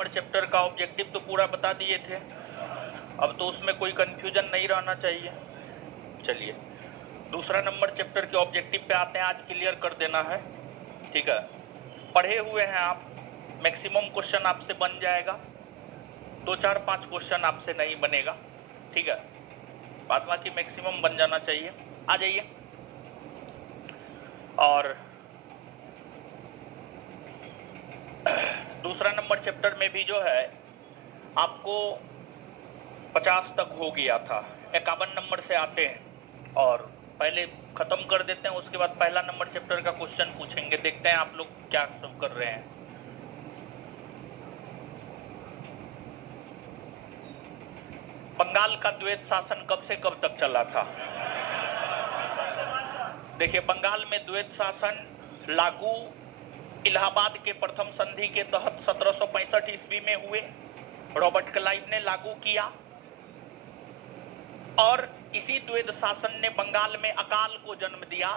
Number chapter का objective तो पूरा बता दिए थे, अब तो उसमें कोई कंफ्यूजन नहीं रहना चाहिए। चलिए दूसरा नंबर चैप्टर के ऑब्जेक्टिव पे आते हैं, आज क्लियर कर देना है, ठीक है। पढ़े हुए हैं आप, मैक्सिमम क्वेश्चन आपसे बन जाएगा, 2-4-5 क्वेश्चन आपसे नहीं बनेगा, ठीक है, बाद बाकी मैक्सिमम बन जाना चाहिए। आ जाइए। और दूसरा नंबर चैप्टर में भी जो है आपको 50 तक हो गया था, 51 नंबर से आते हैं और पहले खत्म कर देते हैं, उसके बाद पहला नंबर चैप्टर का क्वेश्चन पूछेंगे, देखते हैं आप लोग क्या सब कर रहे हैं। बंगाल का द्वैत शासन कब से कब तक चला था? देखिए, बंगाल में द्वैत शासन लागू इलाहाबाद के प्रथम संधि के तहत 1765 ईस्वी में हुए, रॉबर्ट क्लाइव ने लागू किया और इसी द्वैत शासन ने बंगाल में अकाल को जन्म दिया।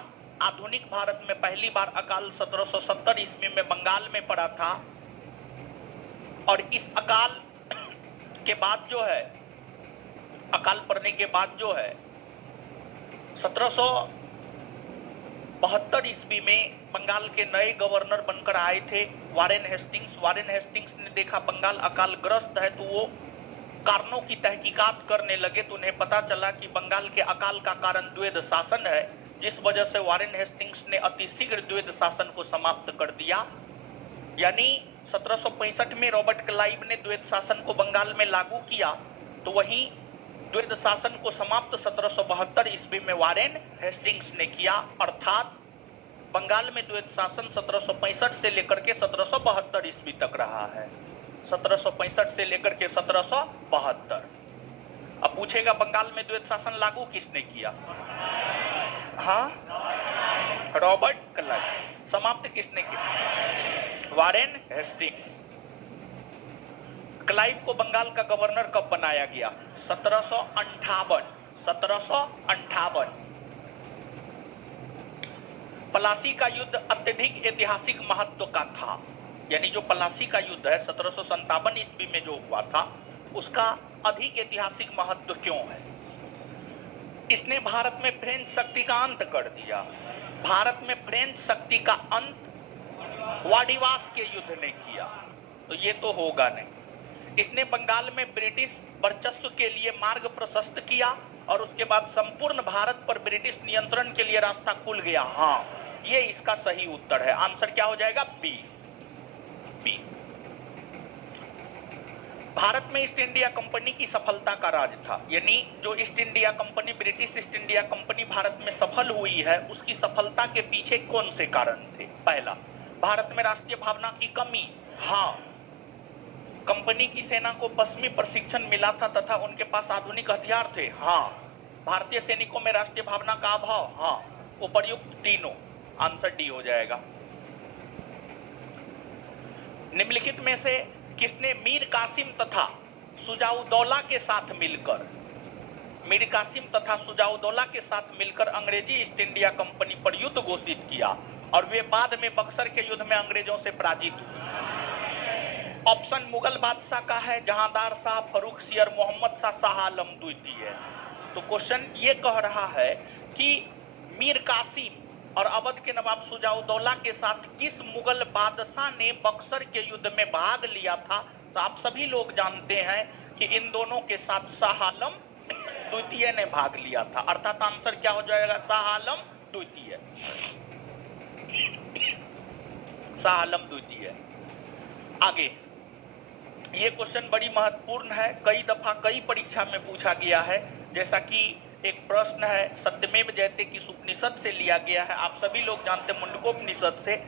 आधुनिक भारत में पहली बार अकाल 1770 ईस्वी में बंगाल में पड़ा था और इस अकाल के बाद जो है, अकाल पड़ने के बाद जो है 1772 ईस्वी में बंगाल के नए गवर्नर बनकर आए थे वारेन हेस्टिंग्स। वारेन हेस्टिंग्स ने देखा बंगाल अकाल ग्रस्त है तो वो कारणों की तहकीकात करने लगे, तो उन्हें पता चला कि बंगाल के अकाल का कारण द्वैत शासन है, जिस वजह से वारेन हेस्टिंग्स ने अतिशीघ्र द्वैत शासन को समाप्त कर दिया। यानी 1765 में रॉबर्ट क्लाइव ने द्वैत शासन को बंगाल में लागू किया, तो वहीं द्वैत शासन को समाप्त 1772 ईस्वी में वारेन हेस्टिंग्स ने किया, अर्थात बंगाल में द्वैत शासन 1765 से लेकर के 1772 ईस्वी तक रहा है। 1765 से लेकर के 1772। अब पूछेगा बंगाल में द्वैत शासन लागू किसने किया? हाँ, रॉबर्ट क्लाइव। समाप्त किसने किया? Warren Hastings. क्लाइव को बंगाल का गवर्नर कब बनाया गया? 1758। पलासी का युद्ध अत्यधिक ऐतिहासिक महत्व का था, यानी जो पलासी का युद्ध है 1757 ईस्वी में जो हुआ था, उसका अधिक ऐतिहासिक महत्व क्यों है? इसने भारत में फ्रेंच शक्ति का अंत कर दिया। भारत में फ्रेंच शक्ति का अंत वाडिवास के युद्ध ने किया, तो ये तो होगा नहीं। इसने बंगाल में ब्रिटिश वर्चस्व के लिए मार्ग प्रशस्त किया और उसके बाद संपूर्ण भारत पर ब्रिटिश नियंत्रण के लिए रास्ता खुल गया। हाँ, ये इसका सही उत्तर है। आंसर क्या हो जाएगा? बी। भारत में ईस्ट इंडिया कंपनी की सफलता का राज था, यानी जो east India company, British east India company Bharat में सफल हुई है, उसकी सफलता के पीछे कौन से कारण थे? पहला, भारत में राष्ट्रीय भावना की कमी। हाँ, कंपनी की सेना को पश्चिमी प्रशिक्षण मिला था तथा उनके पास आधुनिक हथियार थे। हाँ, भारतीय सैनिकों में राष्ट्रीय भावना का अभाव। हाँ, उपर्युक्त तीनों। आंसर डी हो जाएगा। निम्नलिखित में से किसने मीर कासिम तथा सुजाउद्दौला के साथ मिलकर अंग्रेजी ईस्ट इंडिया कंपनी पर युद्ध घोषित किया और वे बाद में बक्सर के युद्ध में अंग्रेजों से पराजित हुए? ऑप्शन मुगल बादशाह का है, जहांदार शाह, फरूख सियर, मोहम्मद शाह आलम द्वितीय। तो क्वेश्चन ये कह रहा है कि मीर कासिम और अवध के नवाब सुजाउद्दौला के साथ किस मुगल बादशाह ने बक्सर के युद्ध में भाग लिया था? तो आप सभी लोग जानते हैं कि इन दोनों के साथ शाह आलम द्वितीय ने भाग लिया था, अर्थात आंसर क्या हो जाएगा? शाह आलम द्वितीय। शाह आलम द्वितीय। आगे ये क्वेश्चन बड़ी महत्वपूर्ण है, कई दफा कई परीक्षा में पूछा गया है, जैसा कि एक प्रश्न है सत्यमेव जयते की उपनिषद से लिया गया है, आप सभी लोग जानते हैं मुंडकोपनिषद से,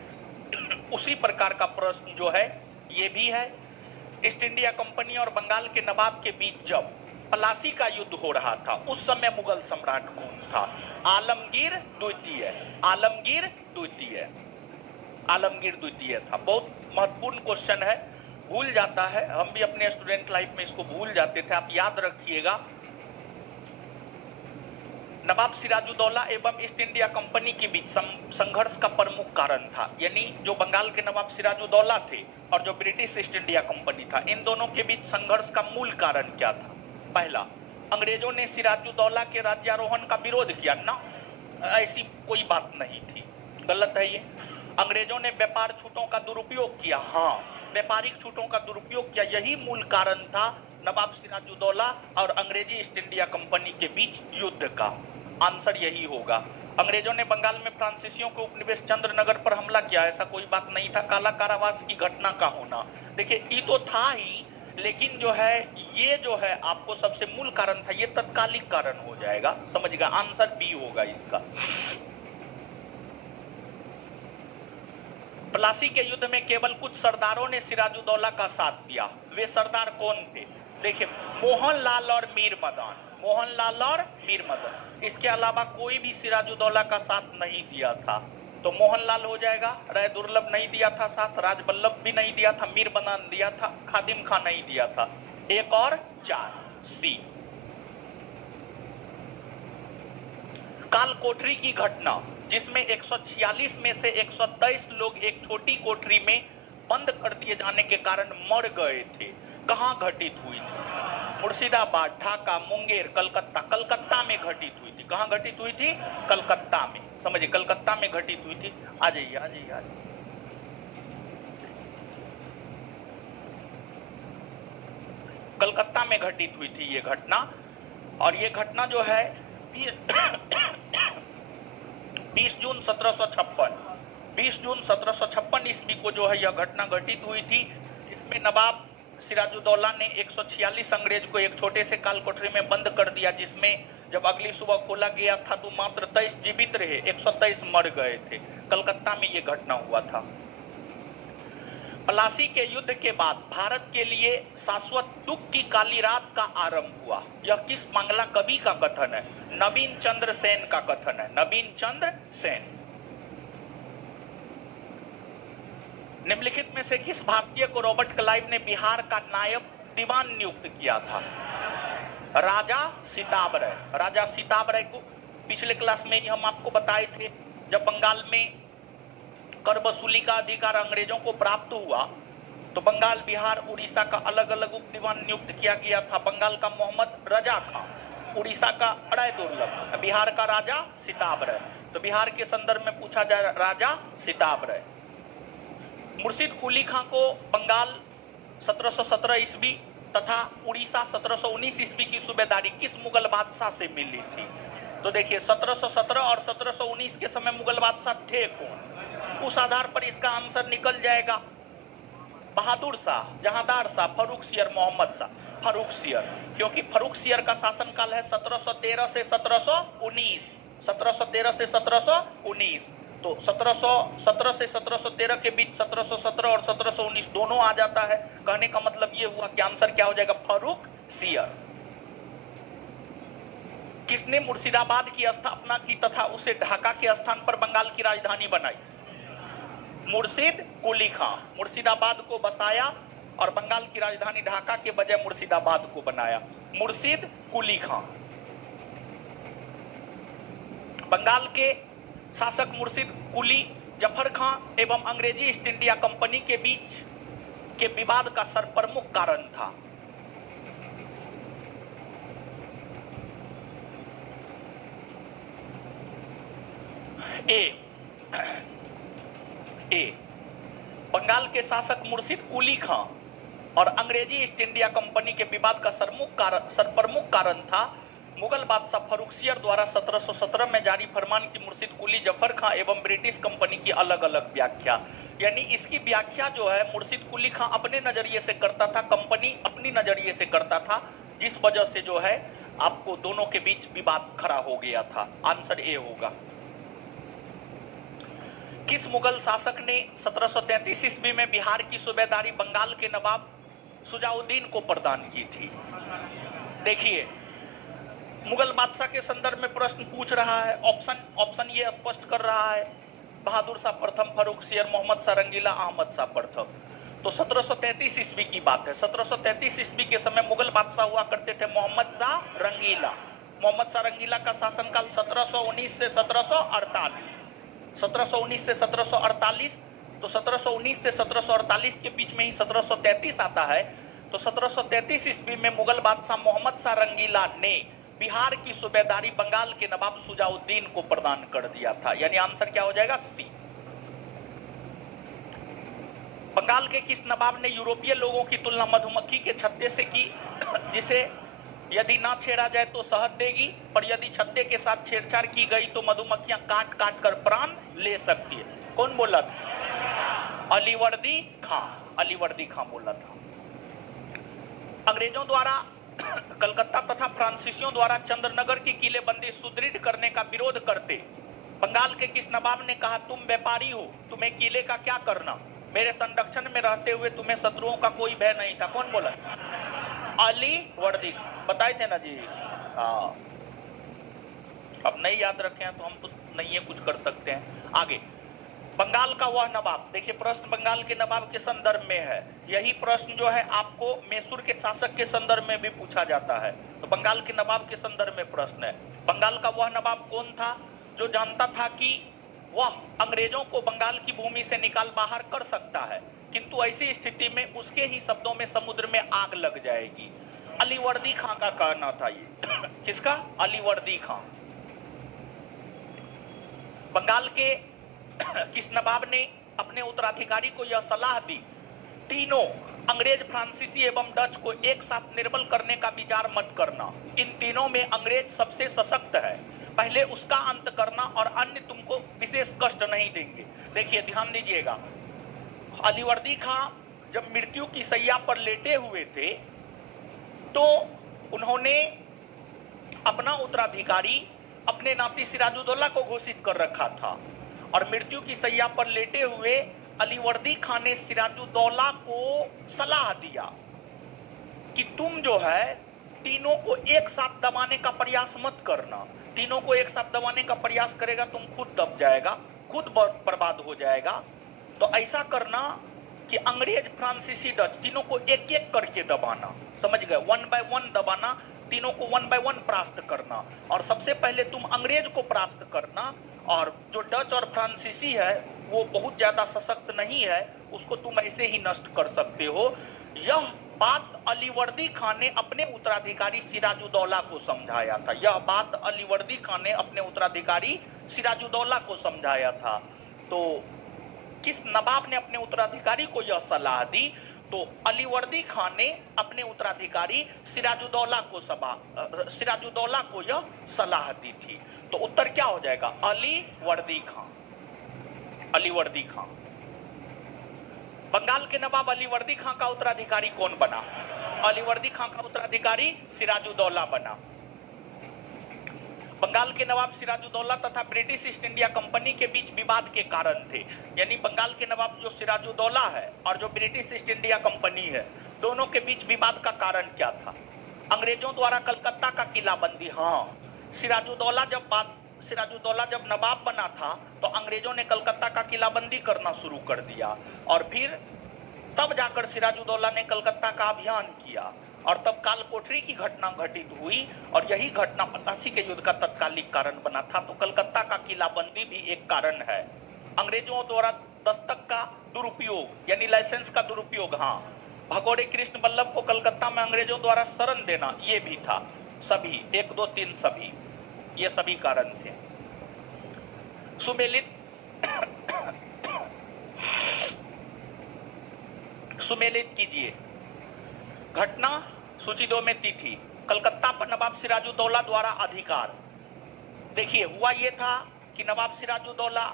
उसी प्रकार का प्रश्न जो है ये भी है। ईस्ट इंडिया कंपनी और बंगाल के नवाब के बीच जब पलासी का युद्ध हो रहा था, उस समय मुगल सम्राट कौन था? आलमगीर द्वितीय। आलमगीर द्वितीय था। बहुत महत्वपूर्ण क्वेश्चन है, भूल जाता है, हम भी अपने स्टूडेंट लाइफ में इसको भूल जाते थे, आप याद रखिएगा। नवाब सिराजुद्दौला एवं ईस्ट इंडिया कंपनी के बीच संघर्ष का प्रमुख कारण था। यानी जो बंगाल के नवाब सिराजुद्दौला थे और जो ब्रिटिश ईस्ट इंडिया कंपनी था, इन दोनों के बीच संघर्ष का मूल कारण क्या था? पहला, अंग्रेजों ने सिराजुद्दौला के राज्यारोहण का विरोध किया ना, ऐसी कोई बात नहीं थी, गलत है ये। अंग्रेजों ने व्यापार छूटों का दुरुपयोग किया, हाँ, व्यापारिक छूटों का दुरुपयोग किया, यही मूल कारण था नवाब सिराजुद्दौला और अंग्रेजी ईस्ट इंडिया कंपनी के बीच युद्ध का। आंसर यही होगा। अंग्रेजों ने बंगाल में फ्रांसीसियों के उपनिवेश चंद्रनगर पर हमला किया, ऐसा कोई बात नहीं था। काला कारावास की घटना का होना, देखिए ये तो था ही, लेकिन जो है ये जो है आपको सबसे मूल कारण था, ये तत्कालिक कारण हो जाएगा, समझिएगा। आंसर बी होगा इसका। प्लासी के युद्ध में केवल कुछ सरदारों ने सिराजुद्दौला का साथ दिया। वे सरदार कौन थे? देखिए, मोहनलाल और मीर मदन, मोहनलाल और मीर मदन। इसके अलावा कोई भी सिराजुद्दौला का साथ नहीं दिया था, तो मोहनलाल हो जाएगा। राय दुर्लभ नहीं दिया था साथ, राजवल्लभ भी नहीं दिया था, मीर मदन दिया था, खादिम खां नहीं दिया था। 1 और 4 सी। काल कोठरी की घटना, जिसमें 146 में से 123 लोग एक छोटी कोठरी में बंद कर दिए जाने के कारण मर गए थे, कहां घटित हुई थी? मुर्शिदाबाद, ढाका, मुंगेर, कलकत्ता। कलकत्ता में घटित हुई थी। कहां घटित हुई थी? कलकत्ता में। समझिए, कलकत्ता में घटित हुई थी। आ जाइए, आ जाइए, आ जाइए। कलकत्ता में घटित हुई थी ये घटना, और ये घटना जो है 20 जून 1756 ईस्वी को जो है यह घटना घटित हुई थी। इसमें नवाब सिराजुद्दौला ने 146 अंग्रेज को एक छोटे से काल कोठरी में बंद कर दिया, जिसमें जब अगली सुबह खोला गया था तो मात्र 23 जीवित रहे, 123 मर गए थे। कलकत्ता में यह घटना हुआ था। प्लासी के युद्ध के बाद भारत के लिए शाश्वत दुख की काली रात का आरंभ हुआ। यह किस बांग्ला कवि का कथन है? नवीन चंद्र सेन का कथन है, नवीन चंद्र सेन। निम्नलिखित में से किस भारतीय को रॉबर्ट क्लाइव ने बिहार का नायब दीवान नियुक्त किया था? राजा सीताबरय। राजा सीताबरय को पिछले क्लास में ही हम आपको बताए थे, जब बंगाल में कर वसूली का अधिकार अंग्रेजों को प्राप्त हुआ तो बंगाल, बिहार, उड़ीसा का अलग अलग उप दीवान नियुक्त किया गया था। बंगाल का मोहम्मद रजा खां, उड़ीसा का राय दुर्लभ, बिहार का राजा सीताबरय। तो बिहार के संदर्भ में पूछा जाए राजा सीताबरय। मुर्शिद कुली खां को बंगाल 1717 ईस्वी तथा उड़ीसा 1719 ईस्वी की सूबेदारी किस मुगल बादशाह से मिली थी? तो देखिए, 1717 और 1719 के समय मुगल बादशाह थे कौन? उस आधार पर इसका आंसर निकल जाएगा। बहादुर शाह, जहांदार शाह, फर्रुख सियर, मोहम्मद शाह। फर्रुख सियर, क्योंकि फर्रुख सियर का शासनकाल है 1713 से 1719, 1713 से 1719। तो 1717 से 1713 के बीच 1717 और 1719 दोनों आ जाता है। कहने का मतलब ये हुआ कि आंसर क्या हो जाएगा? फर्रुख सियर। किसने मुर्शिदाबाद की स्थापना की तथा उसे ढाका के स्थान पर बंगाल की राजधानी बनाई? मुर्शिद कुली खां। मुर्शिदाबाद को बसाया और बंगाल की राजधानी ढाका के बजाय मुर्शिदाबाद को बनाया, मुर्शिद कुली खां। बंगाल के शासक मुर्शिद कुली जफर खां एवं अंग्रेजी ईस्ट इंडिया कंपनी के बीच के विवाद का सर्वप्रमुख कारण था। ए, बंगाल के शासक मुर्शिद कुली खां और अंग्रेजी ईस्ट इंडिया कंपनी के विवाद का सर्वप्रमुख कारण था मुगल बादशाह फर्रुख सियर द्वारा 1717 में जारी फरमान की मुर्शिद कुली, जफर खां एवं ब्रिटिश कंपनी की अलग अलग व्याख्या। यानी इसकी व्याख्या जो है मुर्शिद कुली खां अपने नजरिए से करता था, कंपनी अपनी नजरिए से करता था, जिस वजह से जो है आपको दोनों के बीच विवाद खड़ा हो गया था। आंसर ए होगा। किस मुगल शासक ने 1733 ईस्वी में बिहार की सूबेदारी बंगाल के नवाब सुजाउद्दीन को प्रदान की थी? देखिए, मुगल बादशाह के संदर्भ में प्रश्न पूछ रहा है। ऑप्शन ये स्पष्ट कर रहा है, बहादुर शाह प्रथम, फर्रुख सियर, मोहम्मद शाह रंगीला, अहमद शाह प्रथम। तो 1733 ईस्वी की बात है। 1733 ईस्वी के समय मुगल बादशाह हुआ करते थे मोहम्मद शाह रंगीला। मोहम्मद शाह रंगीला का शासनकाल 1719 से 1748, 1719 से 1748, तो 1719 से 1748 के बीच में ही 1733 आता है। तो 1733 ईस्वी में मुगल बादशाह मोहम्मद शाह रंगीला ने बिहार की सूबेदारी बंगाल के नवाब सुजाउद्दीन को प्रदान कर दिया था। यानी आंसर क्या हो जाएगा? सी। बंगाल के किस नवाब ने यूरोपीय लोगों की तुलना मधुमक्खी के छत्ते से की, जिसे यदि ना छेड़ा जाए तो शहद देगी, पर यदि छत्ते के साथ छेड़छाड़ की गई तो मधुमक्खियां काट काट कर प्राण ले सकती है? कौन बोला था? अलीवर्दी खां। अलीवर्दी खां बोला था। अंग्रेजों द्वारा कलकत्ता तथा फ्रांसीसियों द्वारा चंद्रनगर की किलेबंदी सुदृढ़ करने का विरोध करते बंगाल के किस नवाब ने कहा, तुम व्यापारी हो, तुम्हें किले का क्या करना, मेरे संरक्षण में रहते हुए तुम्हें शत्रुओं का कोई भय नहीं था? कौन बोला? अलीवर्दी। बताए थे ना जी। अब नहीं याद रखे हैं तो हम तो नहीं है कुछ कर सकते हैं। आगे, बंगाल का वह नवाब, देखिए प्रश्न बंगाल के नवाब के संदर्भ में है। यही प्रश्न जो है आपको मैसूर के शासक के संदर्भ में भी पूछा जाता है। तो बंगाल के नवाब के संदर्भ में प्रश्न है। बंगाल का वह नवाब कौन था जो जानता था कि वह अंग्रेजों को बंगाल की भूमि से निकाल बाहर कर सकता है, किंतु ऐसी स्थिति में उसके ही शब्दों में समुद्र में आग लग जाएगी? अलीवर्दी खां का कहना था ये। किसका? अलीवर्दी खां। बंगाल के किस नवाब ने अपने उत्तराधिकारी को यह सलाह दी, तीनों अंग्रेज, फ्रांसीसी एवं डच को एक साथ निर्बल करने का विचार मत करना, इन तीनों में अंग्रेज सबसे सशक्त है, पहले उसका अंत करना और अन्य तुमको विशेष कष्ट नहीं देंगे। देखिए ध्यान दीजिएगा, अलीवर्दी खां जब मृत्यु की शैया पर लेटे हुए थे तो उन्होंने अपना उत्तराधिकारी अपने नाती सिराजुद्दौला को घोषित कर रखा था, और मृत्यु की शैया पर लेटे हुए अलीवर्दी खां ने सिराजुद्दौला को सलाह दिया कि तुम जो है तीनों को एक साथ दबाने का प्रयास मत करना, तीनों को एक साथ दबाने का प्रयास करेगा तुम खुद दब जाएगा, खुद बर्बाद हो जाएगा। तो ऐसा करना कि अंग्रेज, फ्रांसीसी, डच तीनों को एक एक करके दबाना, समझ गए? 1 बाय 1 दबाना, तीनों को 1 बाय 1 परास्त करना, और सबसे पहले तुम अंग्रेज को परास्त करना, और जो डच और फ्रांसीसी है वो बहुत ज्यादा सशक्त नहीं है, उसको तुम ऐसे ही नष्ट कर सकते हो। यह बात अलीवर्दी खां ने अपने उत्तराधिकारी सिराजुद्दौला को समझाया था। यह बात अलीवर्दी खां ने अपने उत्तराधिकारी सिराजुद्दौला को समझाया था। तो किस नवाब ने अपने उत्तराधिकारी को यह सलाह दी? तो अलीवर्दी खां ने अपने उत्तराधिकारी सिराजुद्दौला को यह सलाह दी थी। तो उत्तर क्या हो जाएगा? अलीवर्दी खां। अलीवर्दी खां। बंगाल के नवाब अलीवर्दी खां का उत्तराधिकारी कौन बना? अलीवर्दी खां का उत्तराधिकारी सिराजुद्दौला बना। बंगाल के नवाब सिराजुद्दौला तथा ब्रिटिश ईस्ट इंडिया कंपनी के बीच विवाद के कारण थे। यानी बंगाल के नवाब जो सिराजुद्दौला है और जो ब्रिटिश ईस्ट इंडिया कंपनी है, दोनों के बीच विवाद का कारण क्या था? अंग्रेजों द्वारा कलकत्ता का किलाबंदी। हाँ, सिराजुद्दौला जब नवाब बना था तो अंग्रेजों ने कलकत्ता का किलाबंदी करना शुरू कर दिया, और फिर तब जाकर सिराजुद्दौला ने कलकत्ता का अभियान किया, और तब कालकोठरी की घटना घटित हुई, और यही घटना पलासी के युद्ध का तत्कालिक कारण बना था। तो कलकत्ता का किलाबंदी भी एक कारण है। अंग्रेजों द्वारा दस्तक का दुरुपयोग यानी लाइसेंस का दुरुपयोग, हाँ, भगोड़े कृष्ण बल्लभ को कलकत्ता में अंग्रेजों द्वारा शरण देना, ये भी था। सभी 1, 2, 3 सभी, ये सभी कारण थे। सुमेलित कीजिए। घटना सूची 2 में तिथि, कलकत्ता पर नवाब सिराजुद्दौला द्वारा अधिकार। देखिए हुआ ये था कि नवाब सिराजुद्दौला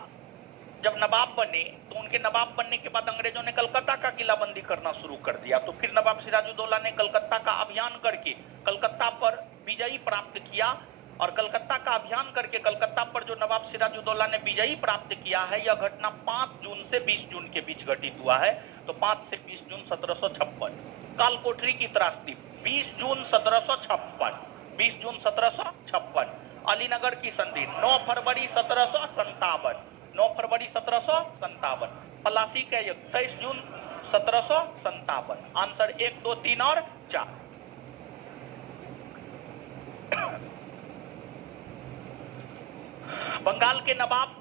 जब नवाब बने तो उनके नवाब बनने के बाद अंग्रेजों ने कलकत्ता का किलाबंदी करना शुरू कर दिया। तो फिर नवाब सिराजुद्दौला ने कलकत्ता का अभियान करके कलकत्ता पर विजयी प्राप्त किया, और कलकत्ता का अभियान करके कलकत्ता पर जो नवाब सिराजुद्दौला ने विजयी प्राप्त किया है, यह घटना 5 जून से 20 जून के बीच घटित हुआ है। तो 5 से 20 जून 1756। कालकोठरी की त्रासदी 20 जून 1756, 20 जून 1756। अलीनगर की संधि 9 फरवरी 1757, 9 फरवरी 1757। पलासी का युद्ध 23 जून 1757। आंसर 1, 2, 3 और 4। बंगाल के नवाब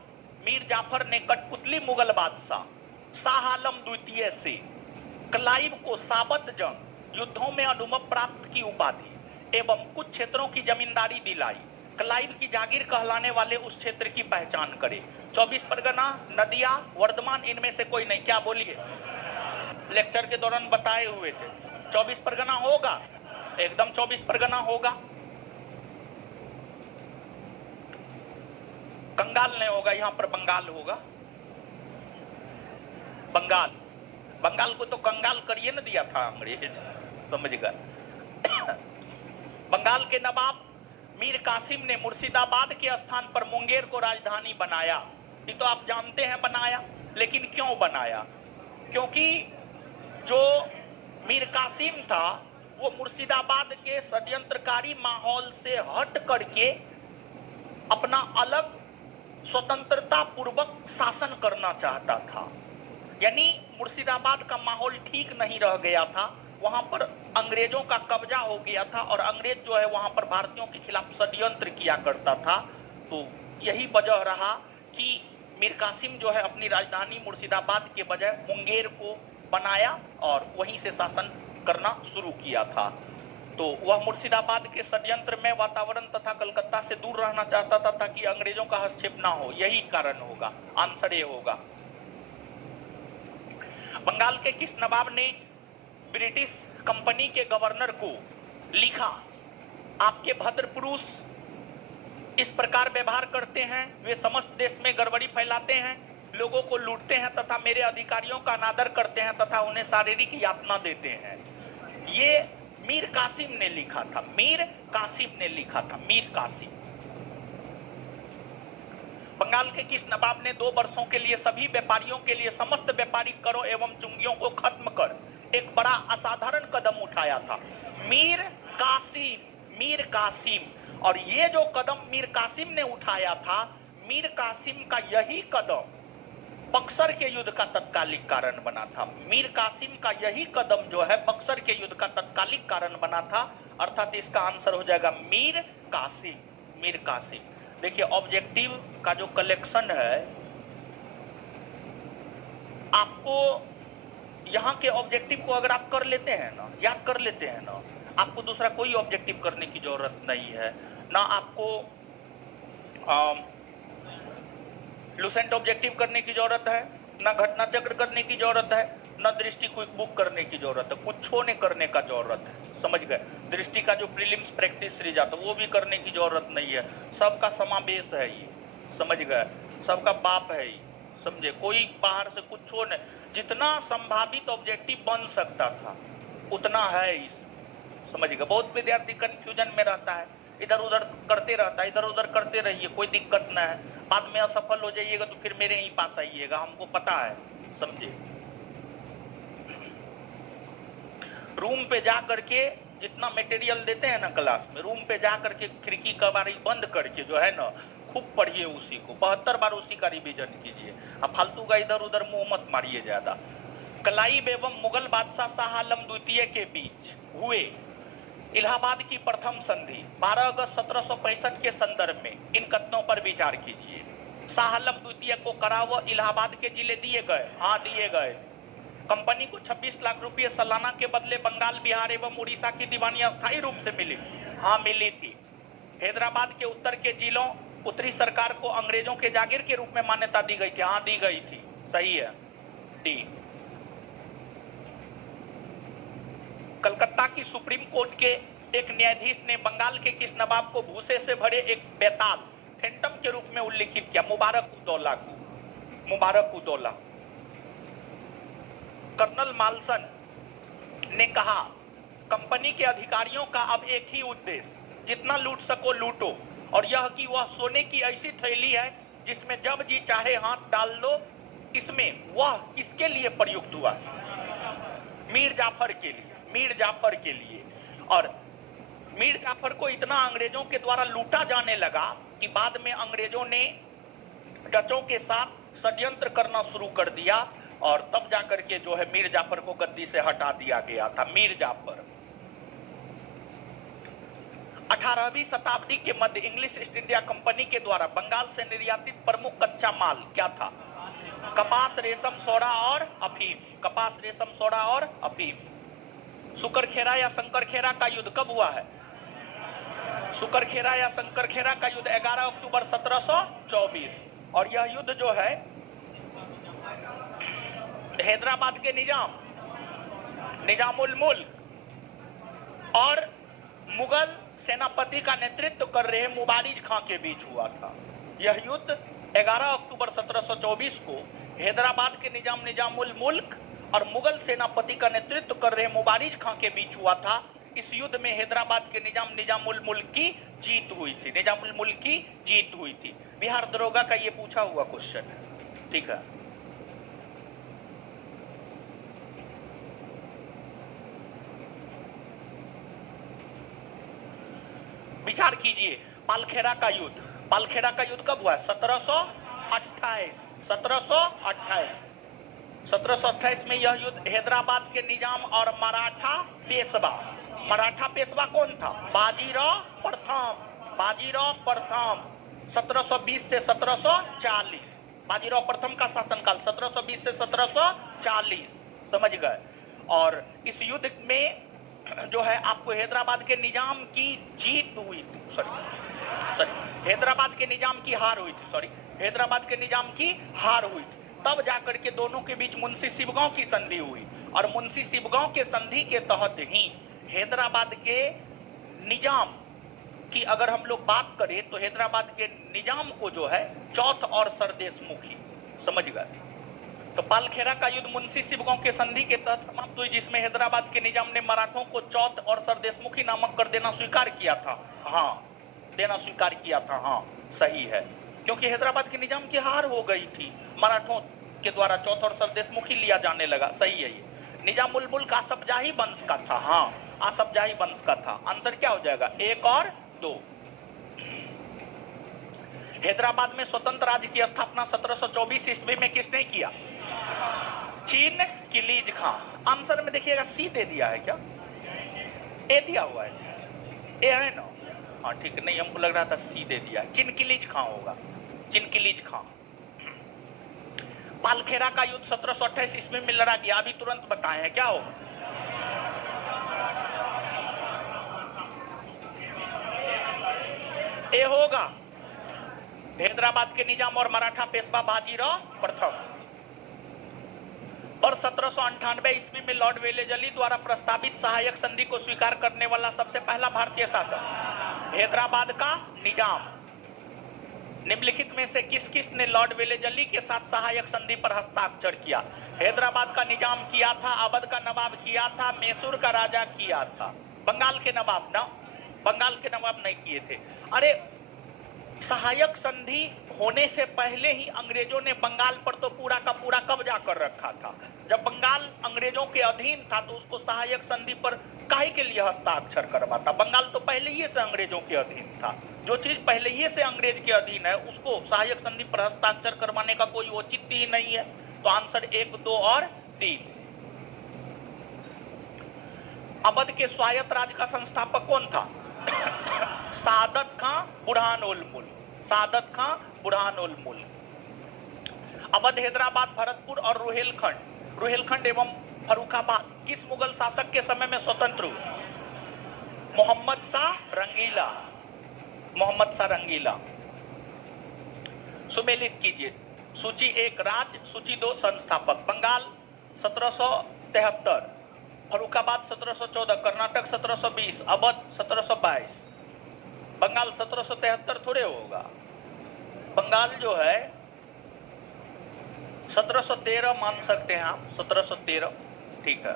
मीर जाफर ने कठपुतली मुगल बादशाह शाह आलम द्वितीय से क्लाइव को साबत जंग युद्धों में अनुभव प्राप्त की उपाधि एवं कुछ क्षेत्रों की जमींदारी दिलाई। क्लाइव की जागीर कहलाने वाले उस क्षेत्र की पहचान करे। 24 परगना, नदिया, वर्धमान, इनमें से कोई नहीं। क्या बोलिए? लेक्चर के दौरान बताए हुए थे 24 परगना होगा, एकदम 24 परगना होगा। कंगाल नहीं होगा, यहां पर बंगाल होगा। बंगाल, बंगाल को तो कंगाल करिए न दिया था अंग्रेज, समझ गए। बंगाल के नवाब मीर कासिम ने मुर्शिदाबाद के स्थान पर मुंगेर को राजधानी बनाया। ये तो आप जानते हैं बनाया, लेकिन क्यों बनाया? क्योंकि जो मीर कासिम था वो मुर्शिदाबाद के षड्यंत्रकारी माहौल से हट करके अपना अलग स्वतंत्रता पूर्वक शासन करना चाहता था। यानी मुर्शिदाबाद का माहौल ठीक नहीं रह गया था, वहां पर अंग्रेजों का कब्जा हो गया था और अंग्रेज जो है वहां पर भारतीयों के खिलाफ षड्यंत्र किया करता था। तो यही वजह रहा कि मीर कासिम जो है अपनी राजधानी मुर्शिदाबाद के बजाय मुंगेर को बनाया और वहीं से शासन करना शुरू किया था। तो वह मुर्शिदाबाद के षड्यंत्र में वातावरण तथा कलकत्ता से दूर रहना चाहता था ताकि अंग्रेजों का हस्तक्षेप ना हो। यही कारण होगा, आंसर ये होगा। बंगाल के किस नवाब ने ब्रिटिश कंपनी के गवर्नर को लिखा, आपके भद्र पुरुष इस प्रकार व्यवहार करते हैं, वे समस्त देश में गड़बड़ी फैलाते हैं, लोगों को लूटते हैं तथा मेरे अधिकारियों का अनादर करते हैं तथा उन्हें शारीरिक यातना देते हैं। ये मीर कासिम ने लिखा था, मीर कासिम ने लिखा था, मीर कासिम। बंगाल के किस नवाब ने 2 वर्षों के लिए सभी व्यापारियों के लिए समस्त व्यापारिक करों एवं चुंगियों को खत्म कर एक बड़ा असाधारण कदम उठाया था? मीर कासिम, मीर कासिम। और ये जो कदम मीर कासिम ने उठाया था, मीर कासिम का यही कदम बक्सर के युद्ध का तत्कालिक कारण बना था। मीर कासिम का यही कदम जो है बक्सर के युद्ध का तत्कालिक कारण बना था। अर्थात इसका आंसर हो जाएगा मीर कासिम, मीर कासिम। देखिए ऑब्जेक्टिव का जो कलेक्शन है, आपको यहाँ के ऑब्जेक्टिव को अगर आप कर लेते हैं ना, याद कर लेते हैं ना, आपको दूसरा कोई ऑब्जेक्टिव करने की जरूरत नहीं है। ना आपको लुसेंट ऑब्जेक्टिव करने की जरूरत है, ना घटना चक्र करने की जरूरत है, ना दृष्टि क्विक बुक करने की जरूरत है। कुछ नहीं करने का जरूरत है, समझ गए? दृष्टि का जो प्रीलिम्स प्रैक्टिस सीरीज आता है वो भी करने की जरूरत नहीं है। सबका समावेश है ये, समझ गए? सबका बाप है ये, समझे? कोई बाहर से कुछ नहीं, जितना संभावित ऑब्जेक्टिव बन सकता था उतना है इस, समझ गए? बहुत विद्यार्थी कंफ्यूजन में रहता है, इधर उधर करते रहता है, इधर उधर करते रहिए, कोई दिक्कत ना है। बाद में असफल हो जाइएगा तो फिर मेरे ही पास आइएगा, हमको पता है, समझे? रूम पे जा करके जितना मटेरियल देते हैं ना क्लास में, रूम पे जा करके खिड़की कबाड़ी बंद करके जो है ना खूब पढ़िए उसी को, 72 बार उसी का रिवीजन कीजिए। अब फालतू का इधर उधर मुंह मत मारिए ज्यादा। क्लाइव एवं मुगल बादशाह शाह आलम द्वितीय के बीच हुए इलाहाबाद की प्रथम संधि 12 अगस्त 1765 के संदर्भ में इन कथनों पर विचार कीजिए। शाह आलम द्वितीय को कराव इलाहाबाद के जिले दिए गए, हाँ दिए गए। कंपनी को 26 लाख रुपए सालाना के बदले बंगाल, बिहार एवं उड़ीसा की दीवानी अस्थायी रूप से मिली, हाँ मिली थी। हैदराबाद के उत्तर के जिलों उत्तरी सरकार को अंग्रेजों के जागीर के रूप में मान्यता दी गई थी, हाँ दी गई थी, सही है, डी। कलकत्ता की सुप्रीम कोर्ट के एक न्यायाधीश ने बंगाल के किस नवाब को भूसे से भरे एक बेताल फैंटम के रूप में उल्लिखित किया? मुबारक-उद-दौला को, मुबारक-उद-दौला। कर्नल माल्सन ने कहा, कंपनी के अधिकारियों का अब एक ही उद्देश्य, जितना लूट सको लूटो, और यह कि वह सोने की ऐसी थैली है जिसमें जब जी चाहे हाथ डाल लो। इसमें वह किसके लिए प्रयुक्त हुआ? मीर जाफर के लिए, मीर जाफर के लिए। और मीर जाफर को इतना अंग्रेजों के द्वारा लूटा जाने लगा कि बाद में अंग्रेजों ने डचों के साथ षड्यंत्र करना शुरू कर दिया और तब जाकर के जो है मीर जाफर को गद्दी से हटा दिया गया था। मीर जाफर 18वीं शताब्दी के मध्य इंग्लिश ईस्ट इंडिया कंपनी के द्वारा बंगाल से निर्यातित प्रमुख कच्चा माल क्या था? कपास, रेशम, सोडा और अफीम। कपास, रेशम, सोडा और अफीम। सुकरखेरा या शंकरखेरा का युद्ध कब हुआ है? सुकरखेरा या शंकरखेरा का युद्ध 11 अक्टूबर 1724। और यह युद्ध जो है हैदराबाद के निजामुल मुल्क और मुगल सेनापति का नेतृत्व कर रहे मुबारिज खां के बीच हुआ था। यह युद्ध 11 अक्टूबर 1724 को हैदराबाद के निजामुल मुल्क और मुगल सेनापति का नेतृत्व कर रहे मुबारिज खां के बीच हुआ था। इस युद्ध में हैदराबाद के निजामुल मुल्क की जीत हुई थी। निजामुल मुल्क की जीत हुई थी। बिहार दरोगा का ये पूछा हुआ क्वेश्चन है, ठीक है। विचार कीजिए, पालखेरा का युद्ध। पालखेरा का युद्ध कब हुआ? 1728। 1728 में यह युद्ध हैदराबाद के निजाम और मराठा पेशवा। मराठा पेशवा कौन था? बाजीराव प्रथम। बाजीराव प्रथम 1720 से 1740। बाजीराव प्रथम का शासनकाल 1720 से 1740, समझ गए। और इस युद्ध में जो है आपको हैदराबाद के निजाम की जीत हुई थी, सॉरी हैदराबाद के निजाम की हार हुई थी, हैदराबाद के निजाम की हार हुई थी। तब जाकर के दोनों के बीच मुंशी शिवगांव की संधि हुई और मुंशी शिवगांव के संधि के तहत ही हैदराबाद के निजाम की अगर हम लोग बात करें तो हैदराबाद के निजाम को जो है चौथ और सरदेशमुखी, समझ गए। तो पालखेरा का युद्ध मुंशी शिवगांव के संधि के तहत समाप्त हुई, जिसमें हैदराबाद के निजाम ने मराठों को चौथ और सरदेशमुखी नामक कर देना स्वीकार किया था। हाँ, देना स्वीकार किया था, हाँ सही है, क्योंकि हैदराबाद के निजाम की हार हो गई थी, मराठों के द्वारा चौथ और सरदेशमुखी लिया जाने लगा। सही है। ये निजामुल मुल्क आसफजाही वंश का था। हाँ, आसफजाही वंश का था। आंसर क्या हो जाएगा? 1 और 2। हैदराबाद में स्वतंत्र राज्य की स्थापना 1724 ईस्वी में किसने किया? चीन किलीज खां। आंसर में देखिएगा सी दे दिया है क्या? ए दिया हुआ है, ए है ना? हाँ ठीक, नहीं हमको लग रहा था सी दे दिया। चिन किलीज खां होगा, चिन किलीज खां। पालखेरा का युद्ध 1728 ईस्वी में लड़ा गया, अभी तुरंत बताए हैं, क्या होगा? ए होगा। हैदराबाद के निजाम और मराठा पेशवा बाजीराव प्रथम। और 1798 ईस्वी में लॉर्ड वेलेजली द्वारा प्रस्तावित सहायक संधि को स्वीकार करने वाला सबसे पहला भारतीय शासक हैदराबाद का निजाम। निम्नलिखित में से किस किस ने लॉर्ड वेलेजली के साथ सहायक संधि पर हस्ताक्षर किया? हैदराबाद का निजाम किया था, अवध का नवाब किया था, मैसूर का राजा किया था। बंगाल के नवाब ना, बंगाल के नवाब नहीं किए थे। अरे सहायक संधि होने से पहले ही अंग्रेजों ने बंगाल पर तो पूरा का पूरा कब्जा कर रखा था। जब बंगाल अंग्रेजों के अधीन था तो उसको सहायक संधि पर काहे के लिए हस्ताक्षर करवाता? बंगाल तो पहले ही से अंग्रेजों के अधीन था। जो चीज पहले ही से अंग्रेज के अधीन है उसको सहायक संधि पर हस्ताक्षर करवाने का कोई औचित्य ही नहीं है। तो आंसर 1, 2 और 3। अवध के स्वायत्त राज्य का संस्थापक कौन था? सादत खां बुरहान उल मुल्क। सादत खां बुरहान उल मुल्क। अवध, हैदराबाद, भरतपुर और रुहेलखंड एवं फर्रुखाबाद किस मुगल शासक के समय में स्वतंत्र हुए? मोहम्मद शाह रंगीला। मोहम्मद शाह रंगीला। सुमेलित कीजिए। सूची 1 राज्य, सूची 2 संस्थापक। बंगाल 1773, फर्रुखाबाद 1714, कर्नाटक 1720, अवध 1722। बंगाल 1773 थोड़े होगा। बंगाल जो है 1713 मान सकते हैं आप, 1713, ठीक है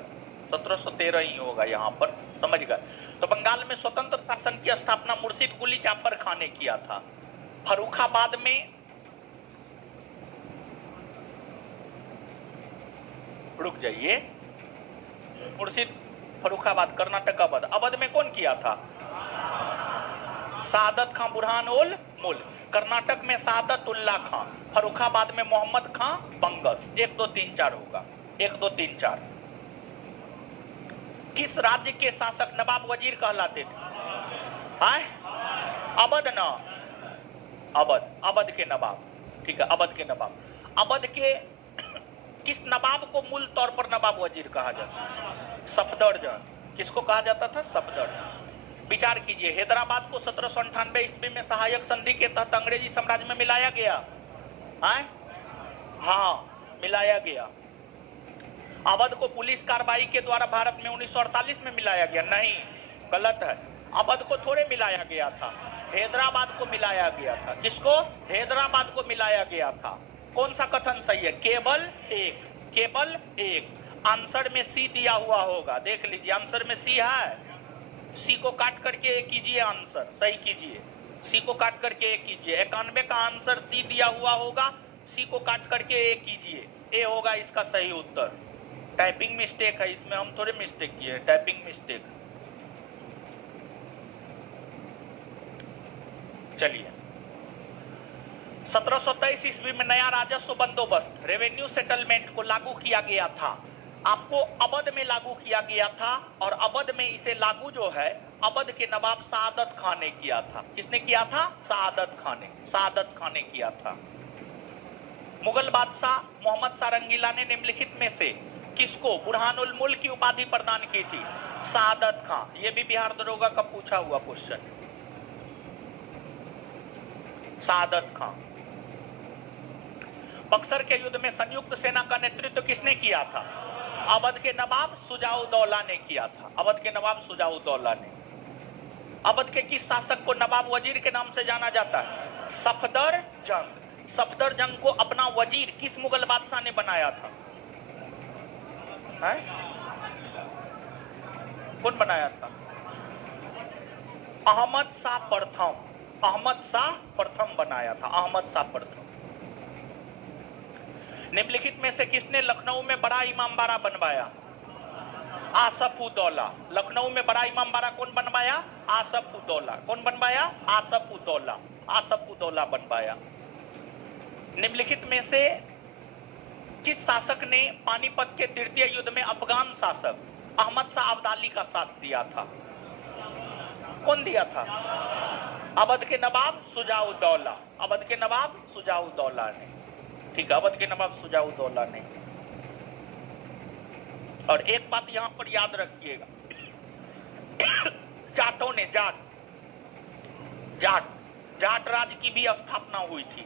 1713 ही होगा यहाँ पर, समझ गए। तो बंगाल में स्वतंत्र शासन की स्थापना मुर्शिद कुली जाफर खान ने किया था। फर्रुखाबाद में रुक जाइए, मुर्शिद फर्रुखाबाद, कर्नाटक, अवध। अवध में कौन किया था? सादत खां बुरहान उल मुल्क। कर्नाटक में सादत उल्ला खां। फर्रुखाबाद में मोहम्मद खां बंगस। 1, 2, 3, 4 होगा। 1, 2, 3, 4। किस राज्य के शासक नवाब वजीर कहलाते थे? है? अवध ना, अवध, अवध के नवाब, ठीक है, अवध के नवाब। अवध के किस नवाब को मूल तौर पर नवाब वजीर कहा जाता? सफदरजंग। किसको कहा जाता था? सफदरजंग। विचार कीजिए, हैदराबाद को 1798 ईस्वी में सहायक संधि के तहत अंग्रेजी साम्राज्य में मिलाया गया है? हाँ, मिलाया गया। अवध को पुलिस कार्रवाई के द्वारा भारत में 1948 में मिलाया गया? नहीं, गलत है। अवध को थोड़े मिलाया गया था, हैदराबाद को मिलाया गया था। किसको? हैदराबाद को मिलाया गया था। कौन सा कथन सही है? केवल एक, केवल एक। आंसर में सी दिया हुआ होगा, देख लीजिए, आंसर में सी है। सी को काट करके ए कीजिए, आंसर सही कीजिए। सी को काट करके ए कीजिए, 91 का आंसर सी दिया हुआ होगा, सी को काट करके ए कीजिए, ए होगा इसका सही उत्तर। टाइपिंग मिस्टेक है इसमें, हम थोड़े मिस्टेक किए, टाइपिंग मिस्टेक। चलिए, 1723 ईस्वी में नया राजस्व बंदोबस्त, रेवेन्यू सेटलमेंट को लागू किया गया था। आपको अवध में लागू किया गया था, और अवध में इसे लागू जो है अवध के नवाब सादत खान ने किया था। किसने किया था? सादत खान ने, सादत खान ने किया था। मुगल बादशाह मोहम्मद शाह रंगीला ने निम्नलिखित में से किसको बुरहानुल मुल्क की उपाधि प्रदान की थी? सादत खान। यह भी बिहार दरोगा का पूछा हुआ क्वेश्चन। सादत खान। बक्सर के युद्ध में संयुक्त सेना का नेतृत्व किसने किया था? अवध के नवाब शुजाउद्दौला ने किया था। अवध के नवाब शुजाउद्दौला ने। अवध के किस शासक को नवाब वजीर के नाम से जाना जाता है? सफदरजंग। सफदरजंग को अपना वजीर किस मुगल बादशाह ने बनाया था? है? कौन बनाया था? अहमद शाह प्रथम। अहमद शाह प्रथम बनाया था, अहमद शाह प्रथम। निम्नलिखित में से किसने लखनऊ में बड़ा इमामबाड़ा बनवाया? आसफ-उद-दौला। लखनऊ में बड़ा इमामबाड़ा कौन बनवाया? आसफ-उद-दौला। कौन बनवाया? आसफ-उद-दौला। आसफ-उद-दौला बनवाया। निम्नलिखित में से किस शासक ने पानीपत के तृतीय युद्ध में अफगान शासक अहमद शाह अब्दाली का साथ दिया था? कौन दिया था? अवध के नवाब शुजाउद्दौला। अवध के नवाब शुजाउद्दौला ने, ठीक है, अवध के नवाब शुजाउद्दौला ने। और एक बात यहां पर याद रखिएगा, जाटों ने, जाट राज की भी स्थापना हुई थी।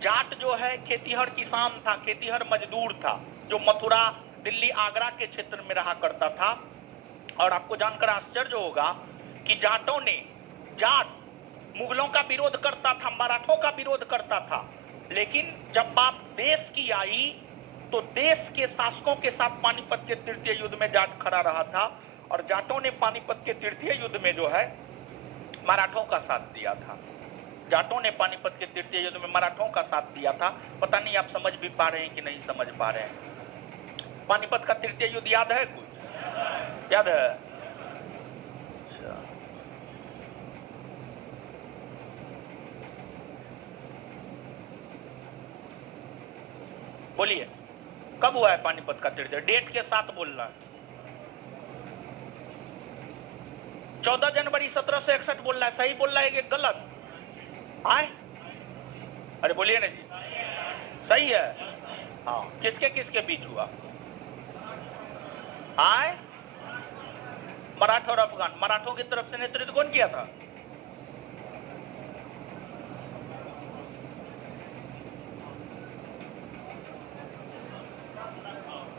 जाट जो है खेतीहर किसान था, खेतीहर मजदूर था, जो मथुरा, दिल्ली, आगरा के क्षेत्र में रहा करता था। और आपको जानकर आश्चर्य होगा कि जाट मुगलों का विरोध करता था, मराठों का विरोध करता था, लेकिन जब बात देश की आई तो देश के शासकों के साथ पानीपत के तृतीय युद्ध में जाट खड़ा रहा था। और जाटों ने पानीपत के तृतीय युद्ध में जो है मराठों का साथ दिया था। जाटों ने पानीपत के तृतीय युद्ध में मराठों का साथ दिया था। पता नहीं आप समझ भी पा रहे हैं कि नहीं समझ पा रहे हैं। पानीपत का तृतीय युद्ध याद है? कुछ याद है? बोलिए, कब हुआ है पानीपत का तृतीय? डेट के साथ बोलना है। 14 जनवरी 1761 बोलना है। सही बोल रहा है कि गलत? आए, अरे बोलिए ना जी, सही है। हाँ, किसके किसके बीच हुआ? आए, मराठा और अफगान। मराठों की तरफ से नेतृत्व कौन किया था?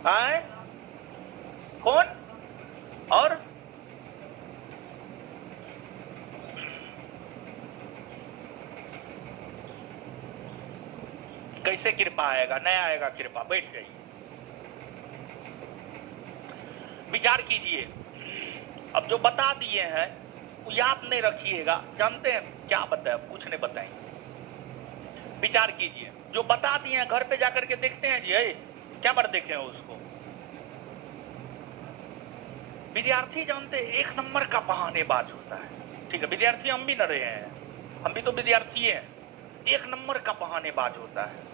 आए, कौन? और कैसे कृपा आएगा? नया आएगा कृपा। बैठ जाइए, विचार कीजिए। अब जो बता दिए हैं वो याद नहीं रखिएगा। जानते हैं क्या बताए? कुछ नहीं बताएंगे। विचार कीजिए, जो बता दिए हैं घर पे जाकर के देखते हैं जी, क्या बार देखे हो उसको? विद्यार्थी जानते एक नंबर का बहानेबाज होता है। ठीक है, विद्यार्थी हम भी न रहे हैं, हम भी तो विद्यार्थी हैं। एक नंबर का बहानेबाज होता है।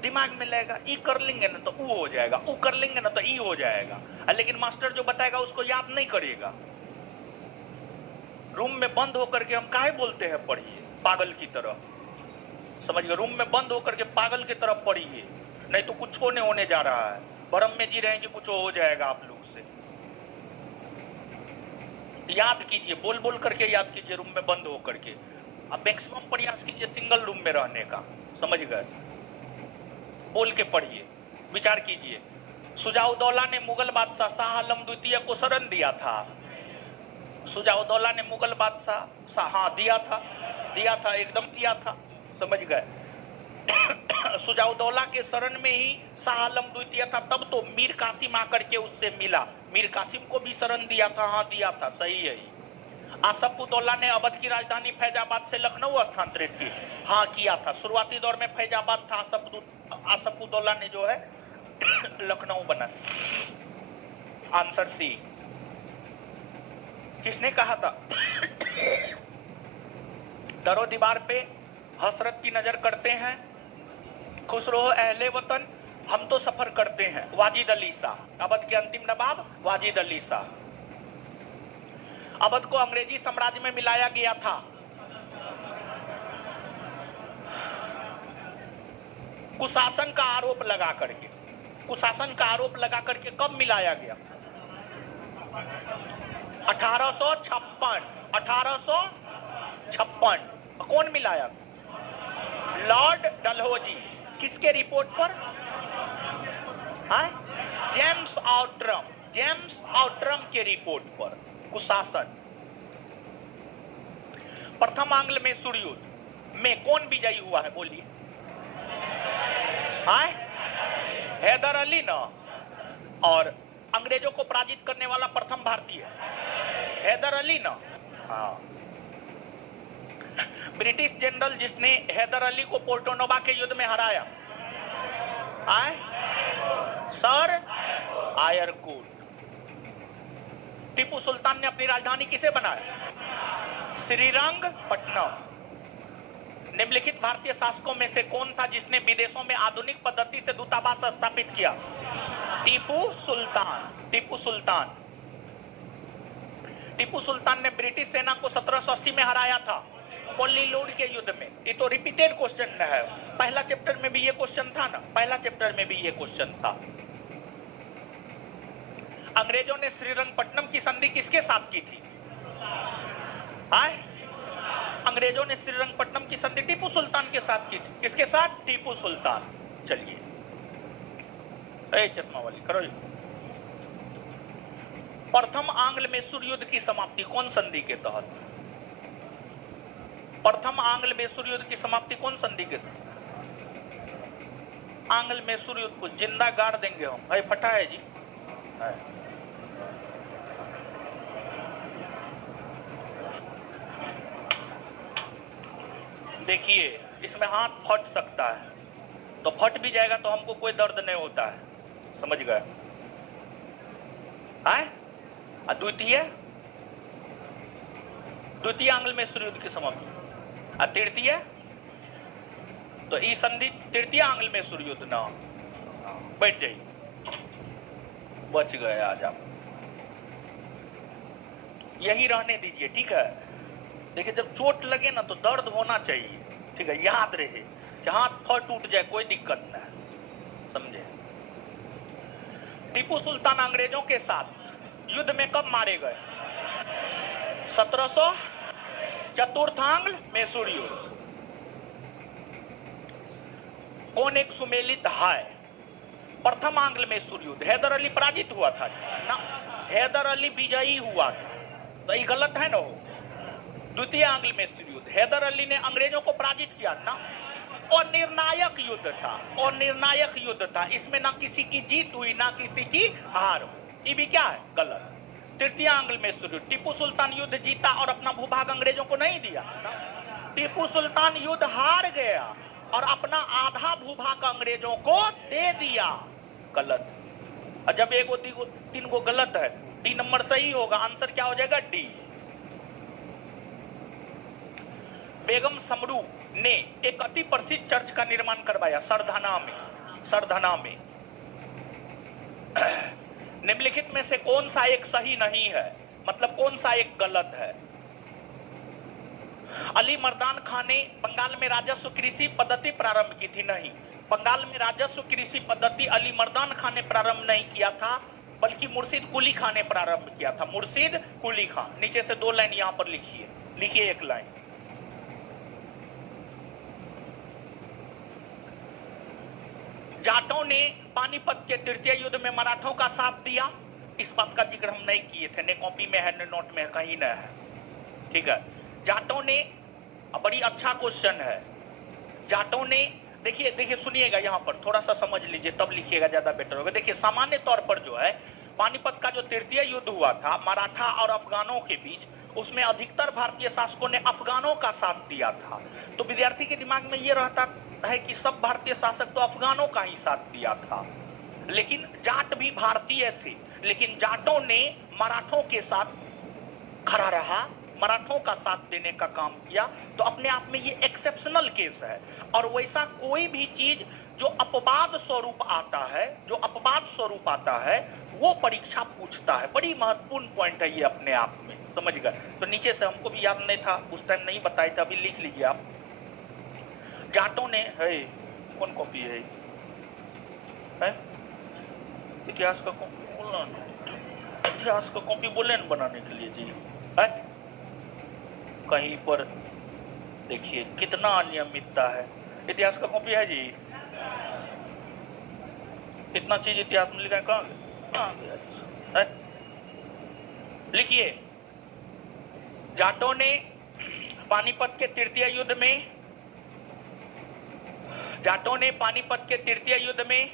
दिमाग में लगेगा ई कर लेंगे ना तो ऊ हो जाएगा, ऊ कर लेंगे ना तो ई हो जाएगा, लेकिन मास्टर जो बताएगा उसको याद नहीं करेगा। रूम में बंद होकर के हम काहे बोलते हैं पढ़िए पागल की तरह, समझ गए? रूम में बंद होकर के पागल की तरह पढ़िए, नहीं तो कुछ नहीं होने जा रहा है। भरम में जी रहे हैं कि कुछ हो जाएगा आप लोग से। याद कीजिए, बोल बोल करके याद कीजिए, रूम में बंद होकर के। अब मैक्सिमम प्रयास कीजिए सिंगल रूम में रहने का, समझ गए? बोल के पढ़िए, विचार कीजिए। सुजाउद्दौला ने मुगल बादशाह शाह आलम द्वितीय को शरण दिया था। सुजाउद्दौला ने मुगल बादशाह, हाँ दिया था, एकदम दिया था, समझ गए? सुजाउद्दौला के शरण में ही शाह आलम द्वितीय था, तब तो मीर कासिम आकर के उससे मिला, मीर कासिम को भी शरण दिया था, हाँ दिया था, सही है। आसफउद्दौला ने अवध की राजधानी फैजाबाद से लखनऊ स्थानांतरित की, हाँ किया था। शुरुआती दौर में फैजाबाद था, आसफउद्दौला ने जो है लखनऊ बना। Answer C. किसने कहा था? दरो दीवार पे हसरत की नजर करते हैं, खुश रहो अहले वतन, हम तो सफर करते हैं। वाजिद अली शाह, अवध के अंतिम नवाब वाजिद अली शाह। अवध को अंग्रेजी साम्राज्य में मिलाया गया था। कुशासन का आरोप लगा करके, कुशासन का आरोप लगा करके कब मिलाया गया? 1856। 1856 कौन मिलाया? लॉर्ड डलहौजी। किसके रिपोर्ट पर? जेम्स आउट्रम, जेम्स आउट्रम के रिपोर्ट पर कुशासन। प्रथम आंग्ल मैसूर युद्ध में कौन विजयी हुआ है? बोलिए। हैदर अली ना। और अंग्रेजों को पराजित करने वाला प्रथम भारतीय हैदर अली ना। हाँ, ब्रिटिश जनरल जिसने हैदर अली को पोर्टोनोवा के युद्ध में हराया, सर आयरकूट। टीपू सुल्तान ने अपनी राजधानी किसे बनाया? श्रीरंगपट्टनम। निम्नलिखित भारतीय शासकों में से कौन था जिसने विदेशों में आधुनिक पद्धति से दूतावास स्थापित किया? टीपू सुल्तान। टीपू सुल्तान। टीपू सुल्तान ने ब्रिटिश सेना को 1780 में हराया था पोल्लीलोड के युद्ध में। ये तो रिपीटेड क्वेश्चन है, पहला चैप्टर में भी ये क्वेश्चन था ना, पहला चैप्टर में भी ये क्वेश्चन था। अंग्रेजों ने श्रीरंगपट्टनम की संधि किसके साथ की थी? अंग्रेजों ने श्रीरंगपट्टनम की संधि टीपू सुल्तान के साथ की थी। किसके साथ? टीपू सुल्तान। चलिए, चश्मा वाली करो। प्रथम आंग्ल मैसूर युद्ध की समाप्ति कौन संधि के तहत? प्रथम आंग्ल मैसूर युद्ध की समाप्ति कौन संधि के तहत? आंग्ल मैसूर युद्ध को जिंदा गाड़ देंगे हम। भाई फटा है जी, है। देखिए, इसमें हाथ फट सकता है, तो फट भी जाएगा तो हमको कोई दर्द नहीं होता है, समझ गए? द्वितीय आंग्ल मैसूर युद्ध की समाप्ति। तृतीय तो ई संधि तृतीय आंग्ल मैसूर युद्ध ना। बैठ जाइए, बच गए आज आप। यही रहने दीजिए, ठीक है? देखिए, जब चोट लगे ना तो दर्द होना चाहिए, ठीक है? याद रहे कि हाथ फट टूट जाए कोई दिक्कत ना है, समझे? टीपू सुल्तान अंग्रेजों के साथ युद्ध में कब मारे गए? 1700 चतुर्थांग्ल मैसूर युद्ध। कौन एक सुमेलित है? प्रथम आंग्ल मैसूर युद्ध हैदर अली पराजित हुआ था ना, हैदर अली विजयी हुआ था, तो ये गलत है ना? हो द्वितीय आंग्ल मैसूर युद्ध हैदर अली ने अंग्रेजों को पराजित किया ना, और निर्णायक युद्ध था, और निर्णायक युद्ध था। इसमें ना किसी की जीत हुई ना किसी की हार हुई। ये भी क्या है? गलत। तृतीय आंग्ल मैसूर युद्ध, टीपू सुल्तान युद्ध जीता और अपना भूभाग अंग्रेजों को नहीं दिया ना। टीपू सुल्तान युद्ध हार गया और अपना आधा भूभाग अंग्रेजों को दे दिया। गलत। और जब एक तीन गो गलत है, डी नंबर सही होगा, आंसर क्या हो जाएगा? डी। बेगम समरू ने एक अति प्रसिद्ध चर्च का निर्माण करवाया सरधना में। सरधना में निम्नलिखित में से कौन सा एक सही नहीं है, मतलब कौन सा एक गलत है? अली मर्दान खान ने बंगाल में राजस्व कृषि पद्धति प्रारंभ की थी? नहीं, बंगाल में राजस्व कृषि पद्धति अली मर्दान खान ने प्रारंभ नहीं किया था, बल्कि मुर्शिद कुली खान ने प्रारंभ किया था। मुर्शिद कुली खान। नीचे से 2 लाइन यहां पर लिखिए, लिखिए 1 लाइन। जाटों ने पानीपत के तृतीय युद्ध में मराठों का साथ दिया। इस बात का जिक्र हम नहीं किए थे, न कॉपी में है न नोट में, कहीं न है। ठीक है, जाटों ने, बड़ी अच्छा क्वेश्चन है, जाटों ने, देखिए सुनिएगा, यहां पर थोड़ा सा समझ लीजिए तब लिखिएगा, ज्यादा बेटर होगा। देखिए सामान्य तौर पर जो है पानीपत का जो तृतीय युद्ध हुआ था मराठा और अफगानों के बीच, उसमें अधिकतर भारतीय शासकों ने अफगानों का साथ दिया था। तो विद्यार्थी के दिमाग में यह रहता है कि सब भारतीय शासक तो अफगानों का ही साथ दिया था, लेकिन जाट भी भारतीय थे, लेकिन जाटों ने मराठों के साथ खड़ा रहा, मराठों का साथ देने का काम किया। तो अपने आप में ये एक्सेप्शनल केस है। और वैसा कोई भी चीज जो अपवाद स्वरूप आता है, जो अपवाद स्वरूप आता है, वो परीक्षा पूछता है। बड़ी महत्वपूर्ण पॉइंट है ये अपने आप में, समझ गए? तो नीचे से हमको भी याद नहीं था, उस टाइम नहीं बताया था, अभी लिख लीजिए आप। जाटों ने, है कौन कॉपी है? इतिहास का कॉपी बोलना, इतिहास का कॉपी बोले न बनाने के लिए जी है? कहीं पर देखिए कितना अनियमितता है। इतिहास का कॉपी है जी? कितना चीज इतिहास में लिखा है, कहाँ है? लिखिए, जाटों ने पानीपत के तृतीय युद्ध में, जाटों ने पानीपत के तृतीय युद्ध में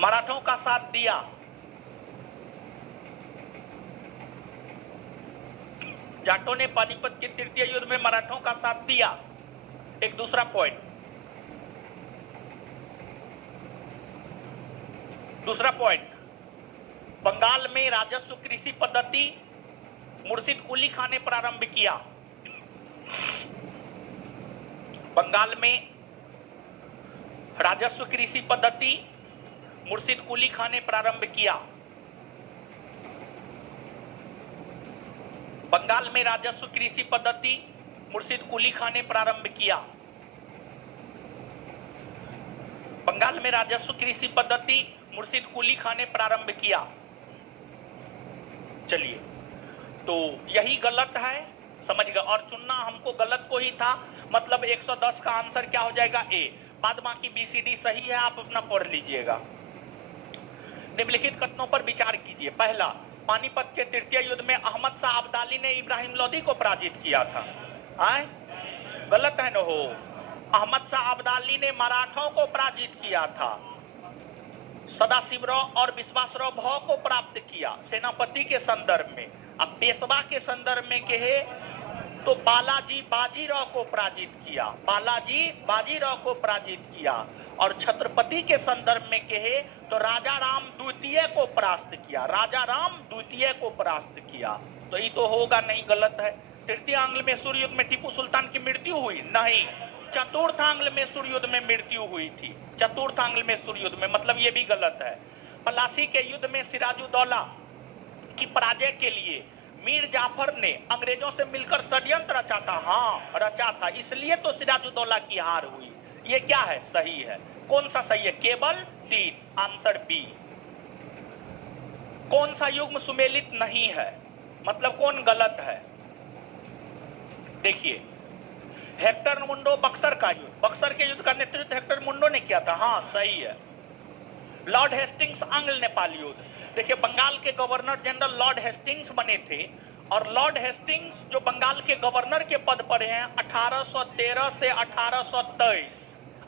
मराठों का साथ दिया। जाटों ने पानीपत के तृतीय युद्ध में मराठों का साथ दिया। एक दूसरा पॉइंट, बंगाल में राजस्व कृषि पद्धति मुर्शिद कुली खान ने प्रारंभ किया। बंगाल में राजस्व कृषि पद्धति मुर्शिद कुली खान ने प्रारंभ किया। बंगाल में राजस्व कृषि पद्धति मुर्शिद कुली खान ने प्रारंभ किया। बंगाल में राजस्व कृषि पद्धति मुर्शिद कुली खान ने प्रारंभ किया। चलिए, तो यही गलत है, समझ गए? और चुनना हमको गलत को ही था, मतलब 110 का आंसर क्या हो जाएगा? ए। बाद बाकी BCD सही है, आप अपना पढ़ लीजिएगा। निम्नलिखित कथनों पर विचार कीजिए। पहला, पानीपत के तृतीय युद्ध में अहमद शाह अब्दाली ने इब्राहिम लोदी को पराजित किया था। आए? गलत है न हो? अहमद शाह अब्दाली ने मराठों को पराजित किया था, सदाशिवराव और विश्वासराव भाव को प्राप्त किया सेनापति के संदर्भ में। अब पेशवा के संदर्भ में कहे तो बालाजी बाजीराव को पराजित किया, बालाजी बाजीराव को पराजित किया। और छत्रपति के संदर्भ में कहे तो राजा राम द्वितीय को परास्त किया, राजा राम द्वितीय को परास्त किया। तो ये तो होगा नहीं, गलत है। तृतीय आंग्ल में सूर्य युद्ध में टीपू सुल्तान की मृत्यु हुई? नहीं, चतुर्थ आंग्ल में सूर्य युद्ध में मृत्यु हुई थी, चतुर्थ आंग्ल में सूर्य युद्ध में, मतलब ये भी गलत है। पलासी के युद्ध में सिराजुद्दौला की पराजय के लिए मीर जाफर ने अंग्रेजों से मिलकर षड्यंत्र रचा था। हाँ, रचा था, इसलिए तो सिराजुद्दौला की हार हुई। ये क्या है? सही है। कौन सा सही है? केवल 3, आंसर बी। कौन सा युग्म सुमेलित नहीं है, मतलब कौन गलत है? देखिए, हेक्टर मुंडो बक्सर का युद्ध, बक्सर के युद्ध का नेतृत्व हेक्टर मुंडो ने किया था। हाँ, सही है। लॉर्ड हेस्टिंग्स आंग्ल नेपाल युद्ध, देखिए बंगाल के गवर्नर जनरल लॉर्ड हेस्टिंग्स बने थे, और लॉर्ड हेस्टिंग्स जो बंगाल के गवर्नर के पद पर हैं 1813 से 1823,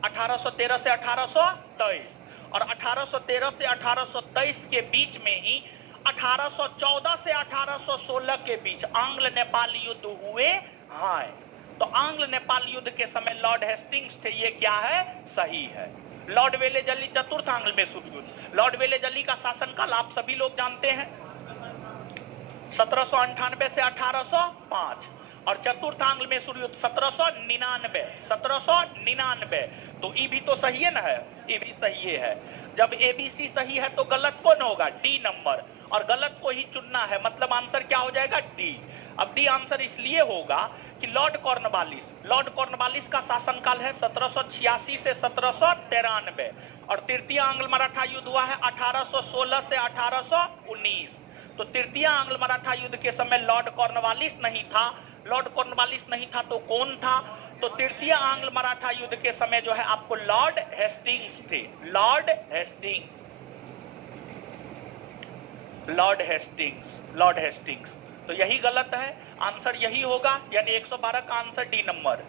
1813 से 1823, और 1813 से 1823 के बीच में ही 1814 से 1816 के बीच आंग्ल नेपाल युद्ध हुए हैं। तो आंग्ल नेपाल युद्ध के समय लॉर्ड हेस्टिंग्स थे, ये क्या है? सही है। लॉर्ड वेलेजली चतुर्थ आंग्ल में सूर्य युद्ध, लॉर्ड वेलेजली का शासनकाल आप सभी लोग जानते हैं, 1798 से 1805, और चतुर्थ आंग्ल में सूर्य युद्ध 1799, 1799। तो ई भी तो सही है ना? है, ये भी सही है। जब ABC सही है तो गलत कौन होगा? डी नंबर, और गलत को ही चुनना है, मतलब आंसर क्या हो जाएगा? डी। अब डी आंसर इसलिए होगा कि लॉर्ड कॉर्नवालिस का शासनकाल है 1786 से 1793 और तृतीय आंग्ल मराठा युद्ध हुआ है 1816 से 1819। तो तृतीय आंग्ल मराठा युद्ध के समय लॉर्ड कॉर्नवालिस नहीं था। लॉर्ड कॉर्नवालिस नहीं था तो कौन था? तो तृतीय आंग्ल मराठा युद्ध के समय जो है आपको लॉर्ड हेस्टिंग्स थे। Lord Hastings. तो यही गलत है, आंसर यही होगा, यानी 112 का आंसर डी नंबर।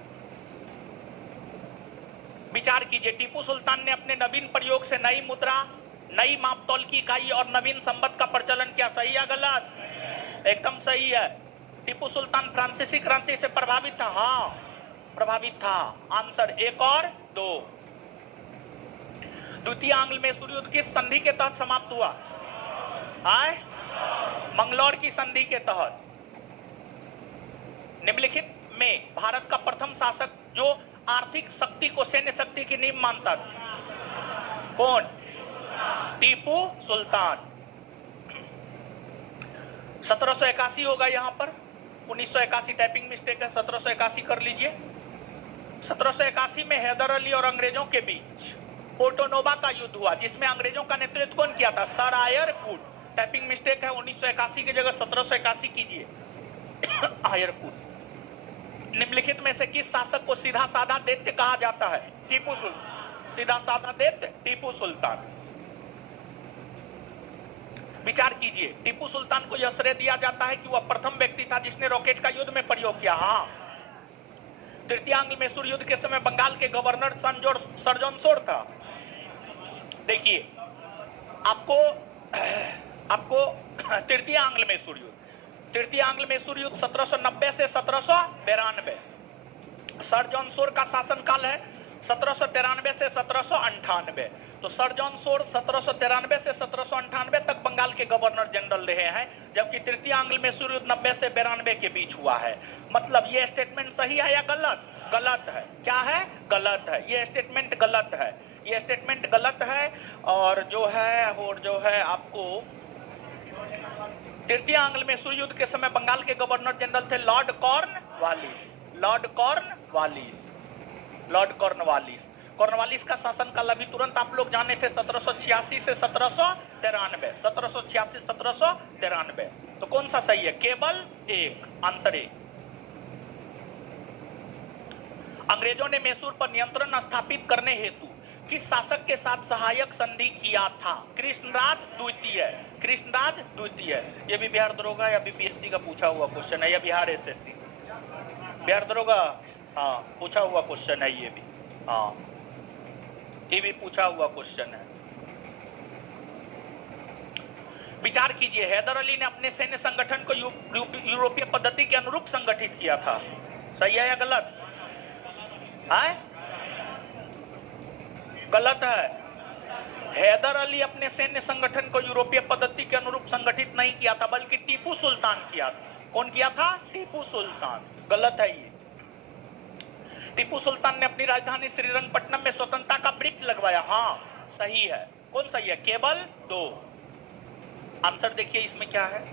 विचार कीजिए, टीपू सुल्तान ने अपने नवीन प्रयोग से नई मुद्रा, नई मापतौल की इकाई और नवीन संबंध का प्रचलन किया। सही या गलत? एकदम सही है। टीपू सुल्तान फ्रांसीसी क्रांति से प्रभावित था। हाँ, प्रभावित था। आंसर 1 और 2। द्वितीय आंग्ल मैसूर युद्ध किस संधि के तहत समाप्त हुआ? मंगलौर की संधि के तहत। निम्नलिखित में भारत का प्रथम शासक जो आर्थिक शक्ति को सैन्य शक्ति की नींव मानता था, कौन? टीपू सुल्तान। 1781 होगा यहां पर, 1981 टाइपिंग मिस्टेक है, 1781 कर लीजिए। 1781 में हैदर अली और अंग्रेजों के बीच पोर्टोनोवा का युद्ध हुआ, जिसमें अंग्रेजों का नेतृत्व कौन किया था? Sir Eyre Wood. Typing mistake है, 1981 की जगह 1781 कीजिए। Eyre Wood. निम्नलिखित में से किस शासक को सीधा साधा दैत्य कहा जाता है? टीपू सुल्तान। सीधा साधा दैत्य टीपू सुल्तान। विचार कीजिए, टीपू सुल्तान को यह श्रेय दिया जाता है कि वह प्रथम व्यक्ति था जिसने रॉकेट का युद्ध में प्रयोग किया। हाँ, तृतीय आंग्ल मैसूर युद्ध के समय बंगाल के गवर्नर सर जॉन शोर था। देखिए, आपको तृतीय आंग्ल मैसूर युद्ध 1790 से 1792। सर जॉन शोर का शासनकाल है 1793 से 1798। तो सर जॉन शोर 1793 से 1798 तक बंगाल के गवर्नर जनरल रहे हैं, जबकि तृतीय आंग्ल मैसूर युद्ध 90 से 92 के बीच हुआ है। मतलब ये स्टेटमेंट सही है या गलत? गलत है। क्या है? गलत है। ये स्टेटमेंट गलत है। ये स्टेटमेंट गलत है। और जो है आपको तृतीय आंग्ल मैसूर युद्ध के समय बंगाल के गवर्नर जनरल थे लॉर्ड कॉर्नवालिस। कॉर्नवालिस का शासनकाल अभी तुरंत आप लोग जाने थे 1786 से 1793। 1786 1793। तो कौन सा सही है? केवल एक, आंसर ए। अंग्रेजों ने मैसूर पर नियंत्रण स्थापित करने हेतु किस शासक के साथ सहायक संधि किया था? कृष्णराज द्वितीय। ये भी बिहार दरोगा या बीपीएससी का पूछा हुआ क्वेश्चन है, या बिहार एसएससी? बिहार दरोगा, हाँ, पूछा हुआ क्वेश्चन है ये भी। हाँ, ये भी पूछा हुआ क्वेश्चन है। विचार कीजिए, हैदर अली ने अपने सैन्य संगठन को यूरोपीय पद्धति के अनुरूप संगठित किया था। सही है या गलत? गलत है। हैदर अली अपने सैन्य संगठन को यूरोपीय पद्धति के अनुरूप संगठित नहीं किया था, बल्कि टीपू सुल्तान किया था। कौन किया था? टीपू सुल्तान। गलत है ये। टीपू सुल्तान ने अपनी राजधानी श्रीरंगपट्टनम में स्वतंत्रता का वृक्ष लगवाया। हाँ, सही है। कौन सही है? केवल 2। आंसर देखिए इसमें क्या है।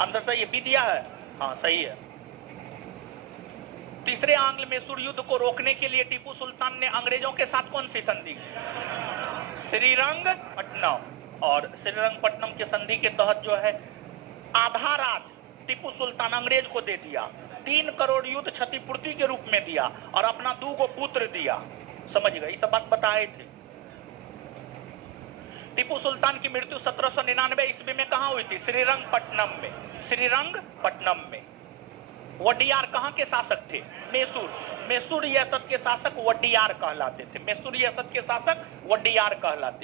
आंसर सही है, बी दिया है। हाँ, सही है। तीसरे आंग्ल मैसूर युद्ध को रोकने के लिए टीपू सुल्तान ने अंग्रेजों के साथ कौन सी संधि की? श्रीरंगपट्टनम। और श्रीरंगपट्टनम के संधि के तहत जो है आधा राज टीपू सुल्तान अंग्रेज को दे दिया, 3 करोड़ युद्ध क्षतिपूर्ति के रूप में दिया और अपना 2 पुत्र दिया। समझ गए? ये सब बात बताए थे। टीपू सुल्तान की मृत्यु 1799 ईस्वी में कहां हुई थी? श्रीरंगपट्टनम में। वडियार कहां के शासक थे? मैसूर रियासत के शासक वडियार कहलाते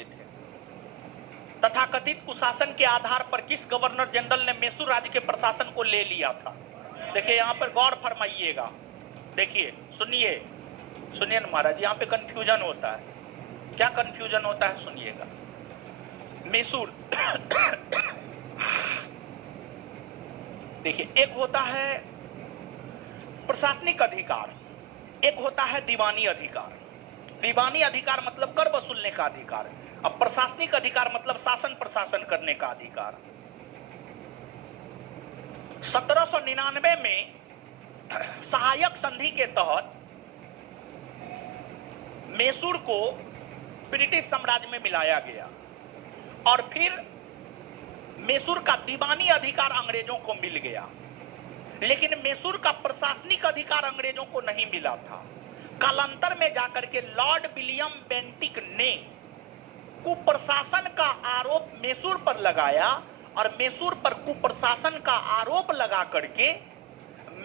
थे। तथाकथित कुशासन के आधार पर किस गवर्नर जनरल ने मैसूर राज्य के प्रशासन को ले लिया था? देखिए यहाँ पर गौर फरमाइएगा। देखिए, सुनिए ना महाराज, यहाँ पे कंफ्यूजन होता है। क्या कंफ्यूजन होता है? सुनिएगा। मैसूर देखिए, एक होता है प्रशासनिक अधिकार, एक होता है दीवानी अधिकार। दीवानी अधिकार मतलब कर वसूलने का अधिकार, अब प्रशासनिक अधिकार मतलब शासन प्रशासन करने का अधिकार। 1799 में सहायक संधि के तहत मैसूर को ब्रिटिश साम्राज्य में मिलाया गया और फिर मैसूर का दीवानी अधिकार अंग्रेजों को मिल गया, लेकिन मैसूर का प्रशासनिक अधिकार अंग्रेजों को नहीं मिला था। कालांतर में जाकर के लॉर्ड विलियम बेंटिक ने कुप्रशासन का आरोप मैसूर पर लगाया और मैसूर पर कुप्रशासन का आरोप लगा करके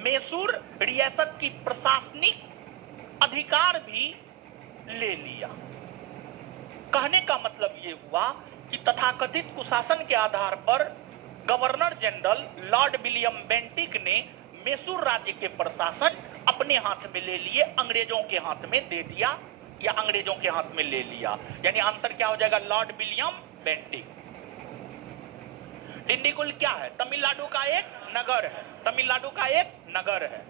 मैसूर रियासत की प्रशासनिक अधिकार भी ले लिया। कहने का मतलब यह हुआ कि तथाकथित कुशासन के आधार पर governor general Lord William Bentinck ने मैसूर राज्य के प्रशासन अपने हाथ में ले लिए, अंग्रेजों के हाथ में दे दिया या अंग्रेजों के हाथ में ले लिया। यानी आंसर क्या हो जाएगा? Lord William Bentinck. डिंडीगुल क्या है? तमिलनाडु का एक नगर है, तमिलनाडु का एक नगर है।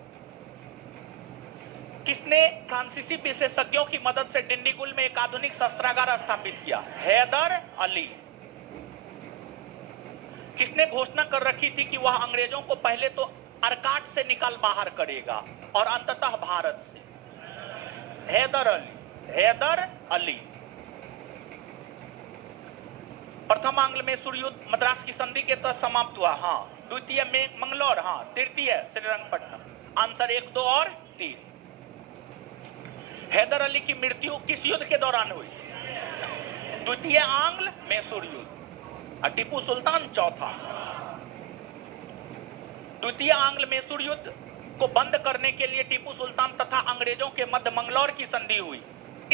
किसने फ्रांसीसी विशेषज्ञों की मदद से डिंडीगुल में एक आधुनिक शस्त्रागार स्थापित किया? हैदर अली। किसने घोषणा कर रखी थी कि वह अंग्रेजों को पहले तो अर्काट से निकाल बाहर करेगा और अंततः भारत से? हैदर अली। हैदर अली। प्रथम आंग्ल मैसूर युद्ध मद्रास की संधि के तहत समाप्त हुआ। हाँ। द्वितीय में मंगलौर। हाँ। तृतीय श्रीरंगपट्टनम। आंसर 1, 2 और 3। हैदर अली की मृत्यु किस युद्ध के दौरान हुई? द्वितीय आंग्ल मैसूर युद्ध। और टीपू सुल्तान चौथा। द्वितीय आंग्ल मैसूर युद्ध को बंद करने के लिए टीपू सुल्तान तथा अंग्रेजों के मध्य मंगलौर की संधि हुई।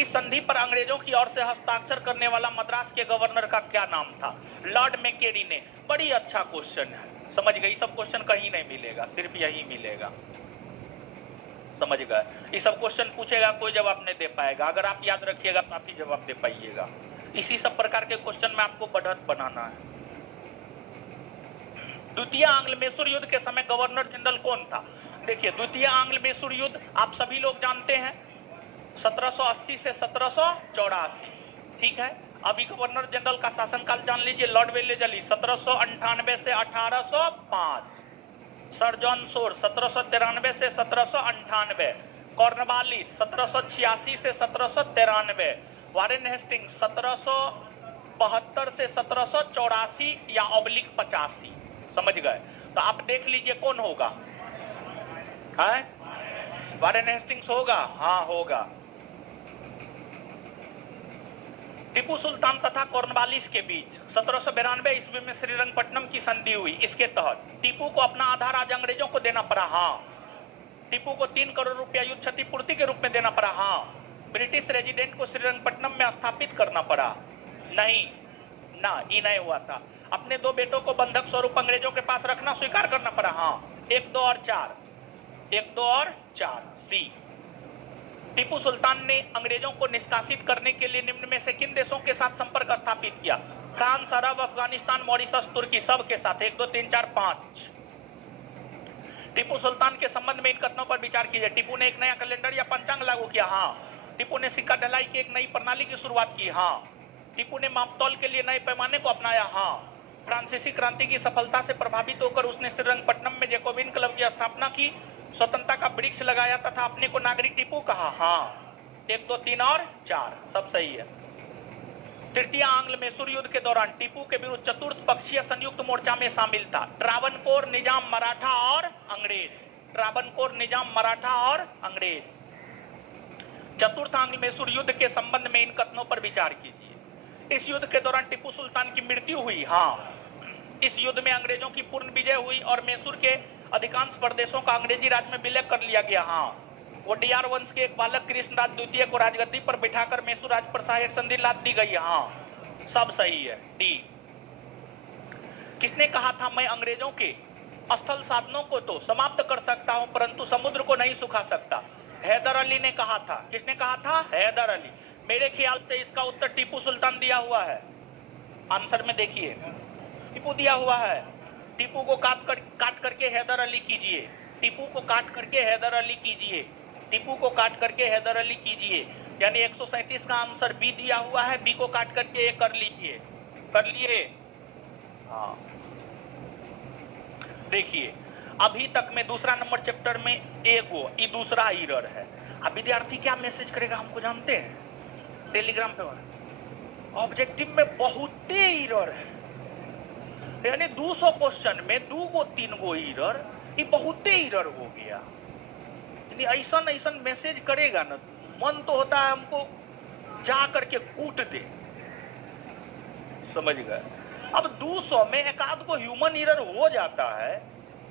इस संधि पर अंग्रेजों की ओर से हस्ताक्षर करने वाला मद्रास के गवर्नर का क्या नाम था? लॉर्ड मैकेरी ने। बड़ी अच्छा क्वेश्चन है, समझ गए? सब क्वेश्चन कहीं नहीं मिलेगा, सिर्फ यही मिलेगा, समझ गए? ये सब क्वेश्चन पूछेगा, कोई जवाब नहीं दे पाएगा। अगर आप याद रखिएगा तो आप ही जवाब दे पाइएगा। इसी सब प्रकार के क्वेश्चन में आपको बढ़त बनाना है। द्वितीय आंग्ल मैसूर युद्ध के समय गवर्नर जनरल कौन था? देखिए, द्वितीय आंग्ल मैसूर युद्ध आप सभी लोग जानते हैं, 1780 से 1784। ठीक है। अभी गवर्नर जनरल का शासनकाल जान लीजिए। लॉर्ड वेलेस्ली 1798 से 1805, सर जॉन शोर 1793 से 1798, कॉर्नवालिस 1786 से 1793, वारेन हेस्टिंग्स 1772 से 1784 या /85। समझ गए? तो आप देख लीजिए कौन होगा। है? वारेन हेस्टिंग्स होगा? हाँ होगा। टीपू सुल्तान तथा कॉर्नवालिस के बीच 1792 ईस्वी में श्रीरंगपट्टनम की संधि हुई। इसके तहत टीपू को अपना आधा राज्य अंग्रेजों को देना पड़ा। हाँ। टीपू को 3 करोड़ रुपया युद्ध क्षतिपूर्ति के रूप में देना पड़ा। हाँ। ब्रिटिश रेजिडेंट को श्रीरंगपट्टनम में स्थापित करना पड़ा। नहीं ना, ये नहीं हुआ था। अपने 2 बेटों को बंधक स्वरूप अंग्रेजों के पास रखना स्वीकार करना पड़ा। हाँ। 1, 2 और 4। 1, 2 और 4 सी। टीपू सुल्तान ने अंग्रेजों को निष्कासित करने के लिए निम्न में से किन देशों के साथ संपर्क स्थापित किया? फ्रांस, अरब, अफगानिस्तान, मॉरिशस, तुर्की, सब के साथ। 1, 2, 3, 4, 5। टीपू सुल्तान के संबंध में इन कथनों पर विचार कीजिए। टीपू ने एक नया कैलेंडर या पंचांग लागू किया। हाँ। टीपू ने सिक्का ढलाई की एक नई प्रणाली की शुरुआत की। हाँ। टीपू ने मापतौल के लिए नए पैमाने को अपनाया। हाँ। फ्रांसीसी क्रांति की सफलता से प्रभावित होकर उसने श्रीरंगपट्टनम में जैकोबिन क्लब की स्थापना की, स्वतंत्रता का वृक्ष लगाया तथा अपने को नागरिक टीपू कहा। हाँ। 1, 2, 3 और 4 सब सही है। तृतीय आंग्ल मैसूर युद्ध के दौरान टीपू के विरुद्ध चतुर्थ पक्षीय संयुक्त मोर्चा में शामिल था ट्रावनकोर, निजाम, मराठा और अंग्रेज। ट्रावनकोर, निजाम, मराठा और अंग्रेज। चतुर्थ आंग्ल मैसूर युद्ध के संबंध में इन कथनों पर विचार कीजिए। इस युद्ध के दौरान टीपू सुल्तान की मृत्यु हुई। हाँ। इस युद्ध में अंग्रेजों की पूर्ण विजय हुई और मैसूर के अधिकांश प्रदेशों का अंग्रेजी राज में विलय कर लिया गया। हाँ। वोडियार वंश के एक बालक कृष्णराज द्वितीय को राजगद्दी पर बिठाकर मैसूर राज पर सहायक संधि लाद दी गई। हाँ। सब सही है। डी। किसने कहा था मैं अंग्रेजों के स्थल साधनों को तो समाप्त कर सकता हूं परंतु समुद्र को नहीं सुखा सकता? हैदर अली ने कहा था। किसने कहा था? हैदर अली। मेरे ख्याल से इसका उत्तर टीपू सुल्तान दिया हुआ है। आंसर में देखिए, टीपू दिया हुआ है। टीपू को काट करके हैदर अली कीजिए। टीपू को काट करके हैदर अली कीजिए। टीपू को काट करके हैदर अली कीजिए। यानी 137 का आंसर बी दिया हुआ है। बी को काट करके ए कर लीजिए। कर लिए? हाँ। देखिए, अभी तक में दूसरा नंबर चैप्टर में एगो, ये दूसरा एरर है। अब विद्यार्थी क्या मैसेज करेगा हमको जानते हैं? टेलीग्राम पे ऑब्जेक्टिव में बहुत एरर है, यानी 200 क्वेश्चन में 2 गो 3 गो एरर, ये बहुत एरर हो गया। यानी ऐसा ऐसा मैसेज करेगा ना, मन तो होता है हमको जा करके कूट दे, समझ गए। अब 200 में एक आध को ह्यूमन एरर हो जाता है,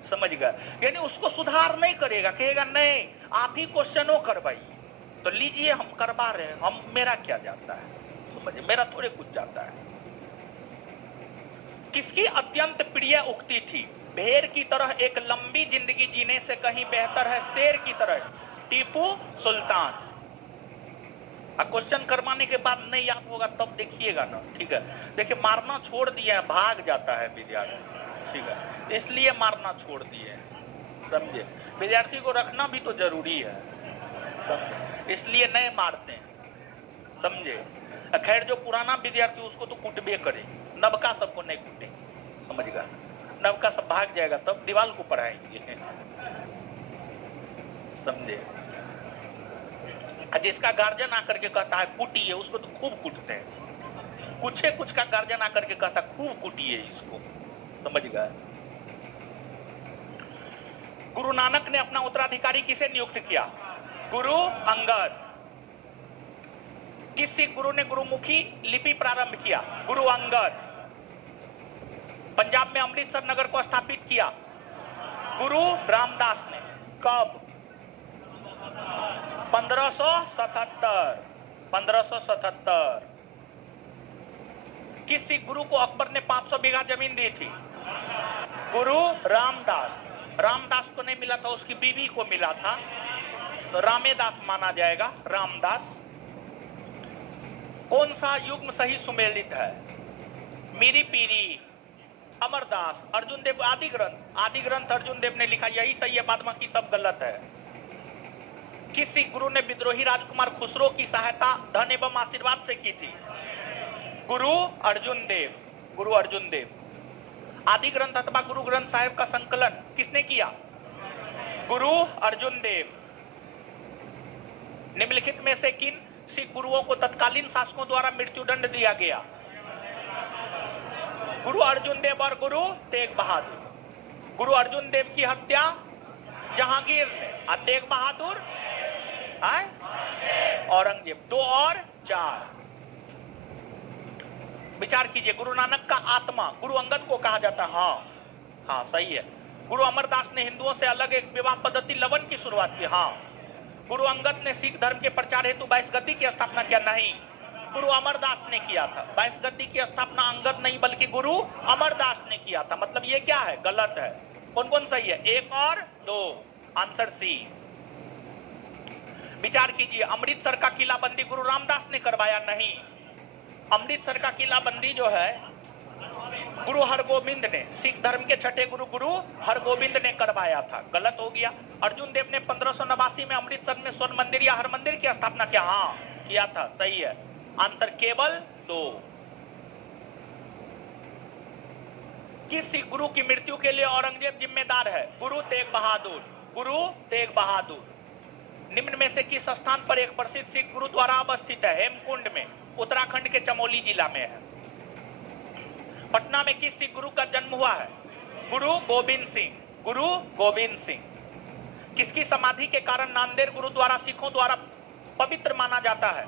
समझ गए, यानी उसको सुधार नहीं करेगा, कहेगा नहीं आप ही क्वेश्चनों करवाइए, तो लीजिए हम करवा रहे हैं, हम मेरा क्या जाता है, समझिए, मेरा थोड़े कुछ जाता है। किसकी अत्यंत प्रिय उक्ति थी? भेड़ की तरह एक लंबी जिंदगी जीने से कहीं बेहतर है शेर की तरह। टीपू सुल्तान। क्वेश्चन करवाने के बाद नहीं याद होगा तब देखिएगा ना, ठीक है। देखिए मारना छोड़ दिया है, भाग जाता है विद्यार्थी, ठीक है, इसलिए मारना छोड़ दिए, समझे। विद्यार्थी को रखना भी तो जरूरी है, समझे, इसलिए नहीं मारते हैं, समझे। खैर जो पुराना विद्यार्थी उसको तो कूटबे करे, नवका सबको नहीं कूटे, समझ गया। नवका सब भाग जाएगा तब दीवाल को पढ़ाएंगे, समझे। जिसका गार्जियन आकर के कहता है कूटिए, उसको तो खूब कूटते हैं। कुछ का गार्जियन आकर के कहता खूब कूटिए इसको, समझ गए। गुरु नानक ने अपना उत्तराधिकारी किसे नियुक्त किया? गुरु अंगद। किस सिख गुरु ने गुरुमुखी लिपि प्रारंभ किया? गुरु अंगद। पंजाब में अमृतसर नगर को स्थापित किया? गुरु रामदास ने। कब? 1577। किस सिख गुरु को अकबर ने 500 बीघा जमीन दी थी? गुरु रामदास। रामदास को नहीं मिला था, उसकी बीवी को मिला था, तो रामेदास माना जाएगा, रामदास। कौन सा युग्म सही सुमेलित है? मीरी पीरी, अमरदास, अर्जुन देव। आदि ग्रंथ अर्जुन देव ने लिखा, यही सही है, बाद बाकी सब गलत है। किस सिख गुरु ने विद्रोही राजकुमार खुसरो की सहायता धन एवं आशीर्वाद से की थी? गुरु अर्जुन देव। गुरु अर्जुन देव। आदि ग्रंथ अथवा गुरु ग्रंथ साहिब का संकलन किसने किया? गुरु अर्जुन देव। निम्नलिखित में से किन सिख गुरुओं को तत्कालीन शासकों द्वारा मृत्युदंड दिया गया? गुरु अर्जुन देव और गुरु तेग बहादुर। गुरु अर्जुन देव की हत्या जहांगीर ने, और तेग बहादुर औरंगजेब। 2 और 4। विचार कीजिए। गुरु नानक का आत्मा गुरु अंगद को कहा जाता है। हाँ सही है। गुरु अमरदास ने हिंदुओं से अलग एक विवाह पद्धति लवन की शुरुआत की। हाँ। गुरु अंगद ने सिख धर्म के प्रचार हेतु 22 गद्दी की स्थापना किया? नहीं, गुरु अमरदास ने किया था। 22 गद्दी की स्थापना अंगद नहीं बल्कि गुरु अमरदास ने किया था। मतलब ये क्या है? गलत है। कौन कौन सही है? 1 और 2। Answer C. विचार कीजिए। अमृतसर का किलाबंदी गुरु रामदास ने करवाया? नहीं, अमृतसर का किलाबंदी जो है गुरु हरगोविंद ने, सिख धर्म के छठे गुरु गुरु हरगोविंद ने करवाया था। गलत हो गया। अर्जुन देव ने 1589 में अमृतसर में स्वर्ण मंदिर या हर मंदिर की स्थापना किया? हाँ किया था, सही है। आंसर केवल 2। किस सिख गुरु की मृत्यु के लिए औरंगजेब जिम्मेदार है? गुरु तेग बहादुर। गुरु तेग बहादुर। निम्न में से किस स्थान पर एक प्रसिद्ध सिख गुरुद्वारा अवस्थित है? हेमकुंड में, उत्तराखंड के चमोली जिला में है। पटना में किस सिख गुरु का जन्म हुआ है? गुरु गोविंद सिंह। गुरु गोविंद सिंह। किसकी समाधि के कारण नांदेड़ गुरुद्वारा सिखों द्वारा पवित्र माना जाता है?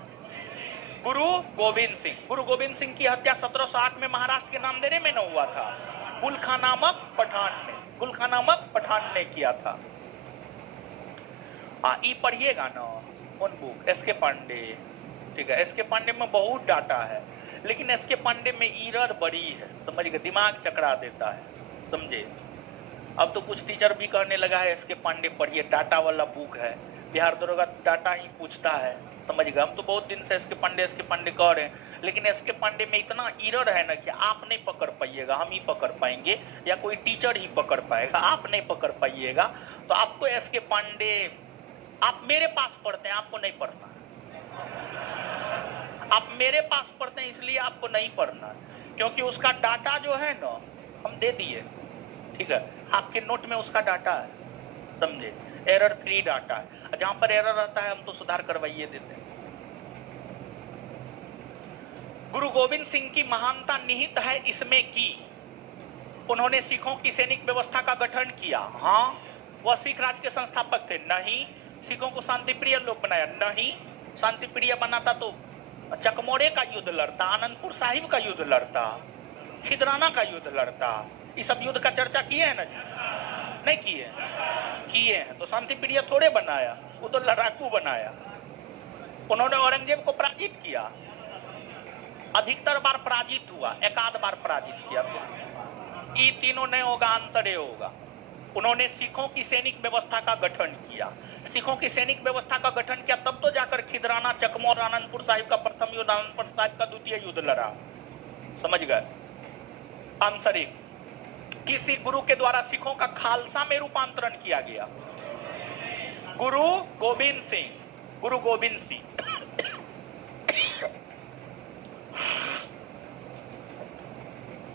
गुरु गोविंद सिंह। गुरु गोविंद सिंह की हत्या 1708 में महाराष्ट्र के नांदेड़ में न हुआ था, गुलखा नामक पठान ने किया था। ई पढ़िएगा ना कौन बुक? एस के पांडे, ठीक है। एस के पांडे में बहुत डाटा है, लेकिन एस के पांडे में एरर बड़ी है, समझ गए, दिमाग चकरा देता है, समझे। अब तो कुछ टीचर भी कहने लगा है एस के पांडे पढ़िए, डाटा वाला बुक है, बिहार दरोगा डाटा ही पूछता है, समझ गए। हम तो बहुत दिन से एस के पांडे कह रहे हैं, लेकिन एस के पांडे में इतना एरर है ना कि आप नहीं पकड़ पाइएगा, हम ही पकड़ पाएंगे, या कोई टीचर ही पकड़ पाएगा, आप नहीं पकड़ पाइएगा। तो आपको एस के पांडे, आप मेरे पास पढ़ते हैं, आपको नहीं पढ़ना। आप मेरे पास पढ़ते हैं इसलिए आपको नहीं पढ़ना, क्योंकि उसका डाटा जो है ना हम दे दिए, ठीक है, आपके नोट में उसका डाटा है, समझे, एरर फ्री डाटा है। जहां पर एरर आता है हम तो सुधार करवाइए देते हैं। गुरु गोविंद सिंह की महानता निहित है इसमें कि उन्होंने सिखों की सैनिक व्यवस्था का गठन किया। हाँ, वह सिख राज के संस्थापक थे? नहीं। सिखों को शांति प्रिय लोग बनाया? नहीं। शांति प्रिय बनाता तो चकमोरे का युद्ध लड़ता, आनंदपुर साहिब का युद्ध लड़ता, खिदराना का युद्ध लड़ता। इस सब युद्ध का चर्चा किए हैं ना जी? नहीं किए? किए हैं। तो शांति प्रिय थोड़े बनाया, वो तो लड़ाकू बनाया। उन्होंने औरंगजेब को पराजित किया, अधिकतर बार पराजित हुआ, एक आध बार पराजित किया। ये तीनों नहीं होगा, आंसर ए होगा। उन्होंने सिखों की सैनिक व्यवस्था का गठन किया। सिखों की सैनिक व्यवस्था का गठन किया तब तो जाकर खिदराना, चकमोर, आनंदपुर साहिब का प्रथम युद्ध, आनंदपुर साहिब का द्वितीय युद्ध लड़ा। समझ गए? Answer A. किसी गुरु के द्वारा सिखों का खालसा में रूपांतरण किया गया? गुरु गोविंद सिंह। गुरु गोविंद सिंह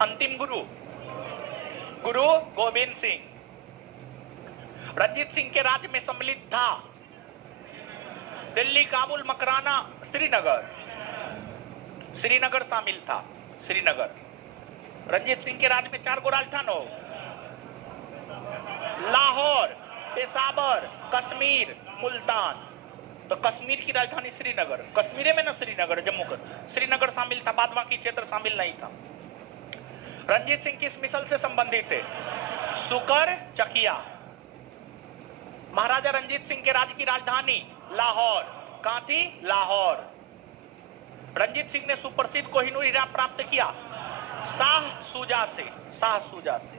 अंतिम गुरु, गुरु गोविंद सिंह। रंजीत सिंह के राज्य में सम्मिलित था दिल्ली, काबुल, मकराना, श्रीनगर। श्रीनगर शामिल था, श्रीनगर। रंजीत सिंह के राज्य में 4 गो राजधानी हो, लाहौर, पेशावर, कश्मीर, मुल्तान। तो कश्मीर की राजधानी श्रीनगर, कश्मीर में ना श्रीनगर, जम्मू का श्रीनगर शामिल था, बाद बाकी क्षेत्र शामिल नहीं था। रंजीत सिंह किस मिसल से संबंधित थे? सुकर चकिया। महाराजा रंजीत सिंह के राज्य की राजधानी लाहौर। कहां थी? लाहौर। रंजीत सिंह ने सुप्रसिद्ध कोहिनूर हीरा प्राप्त किया शाह सूजा से। शाह सूजा से।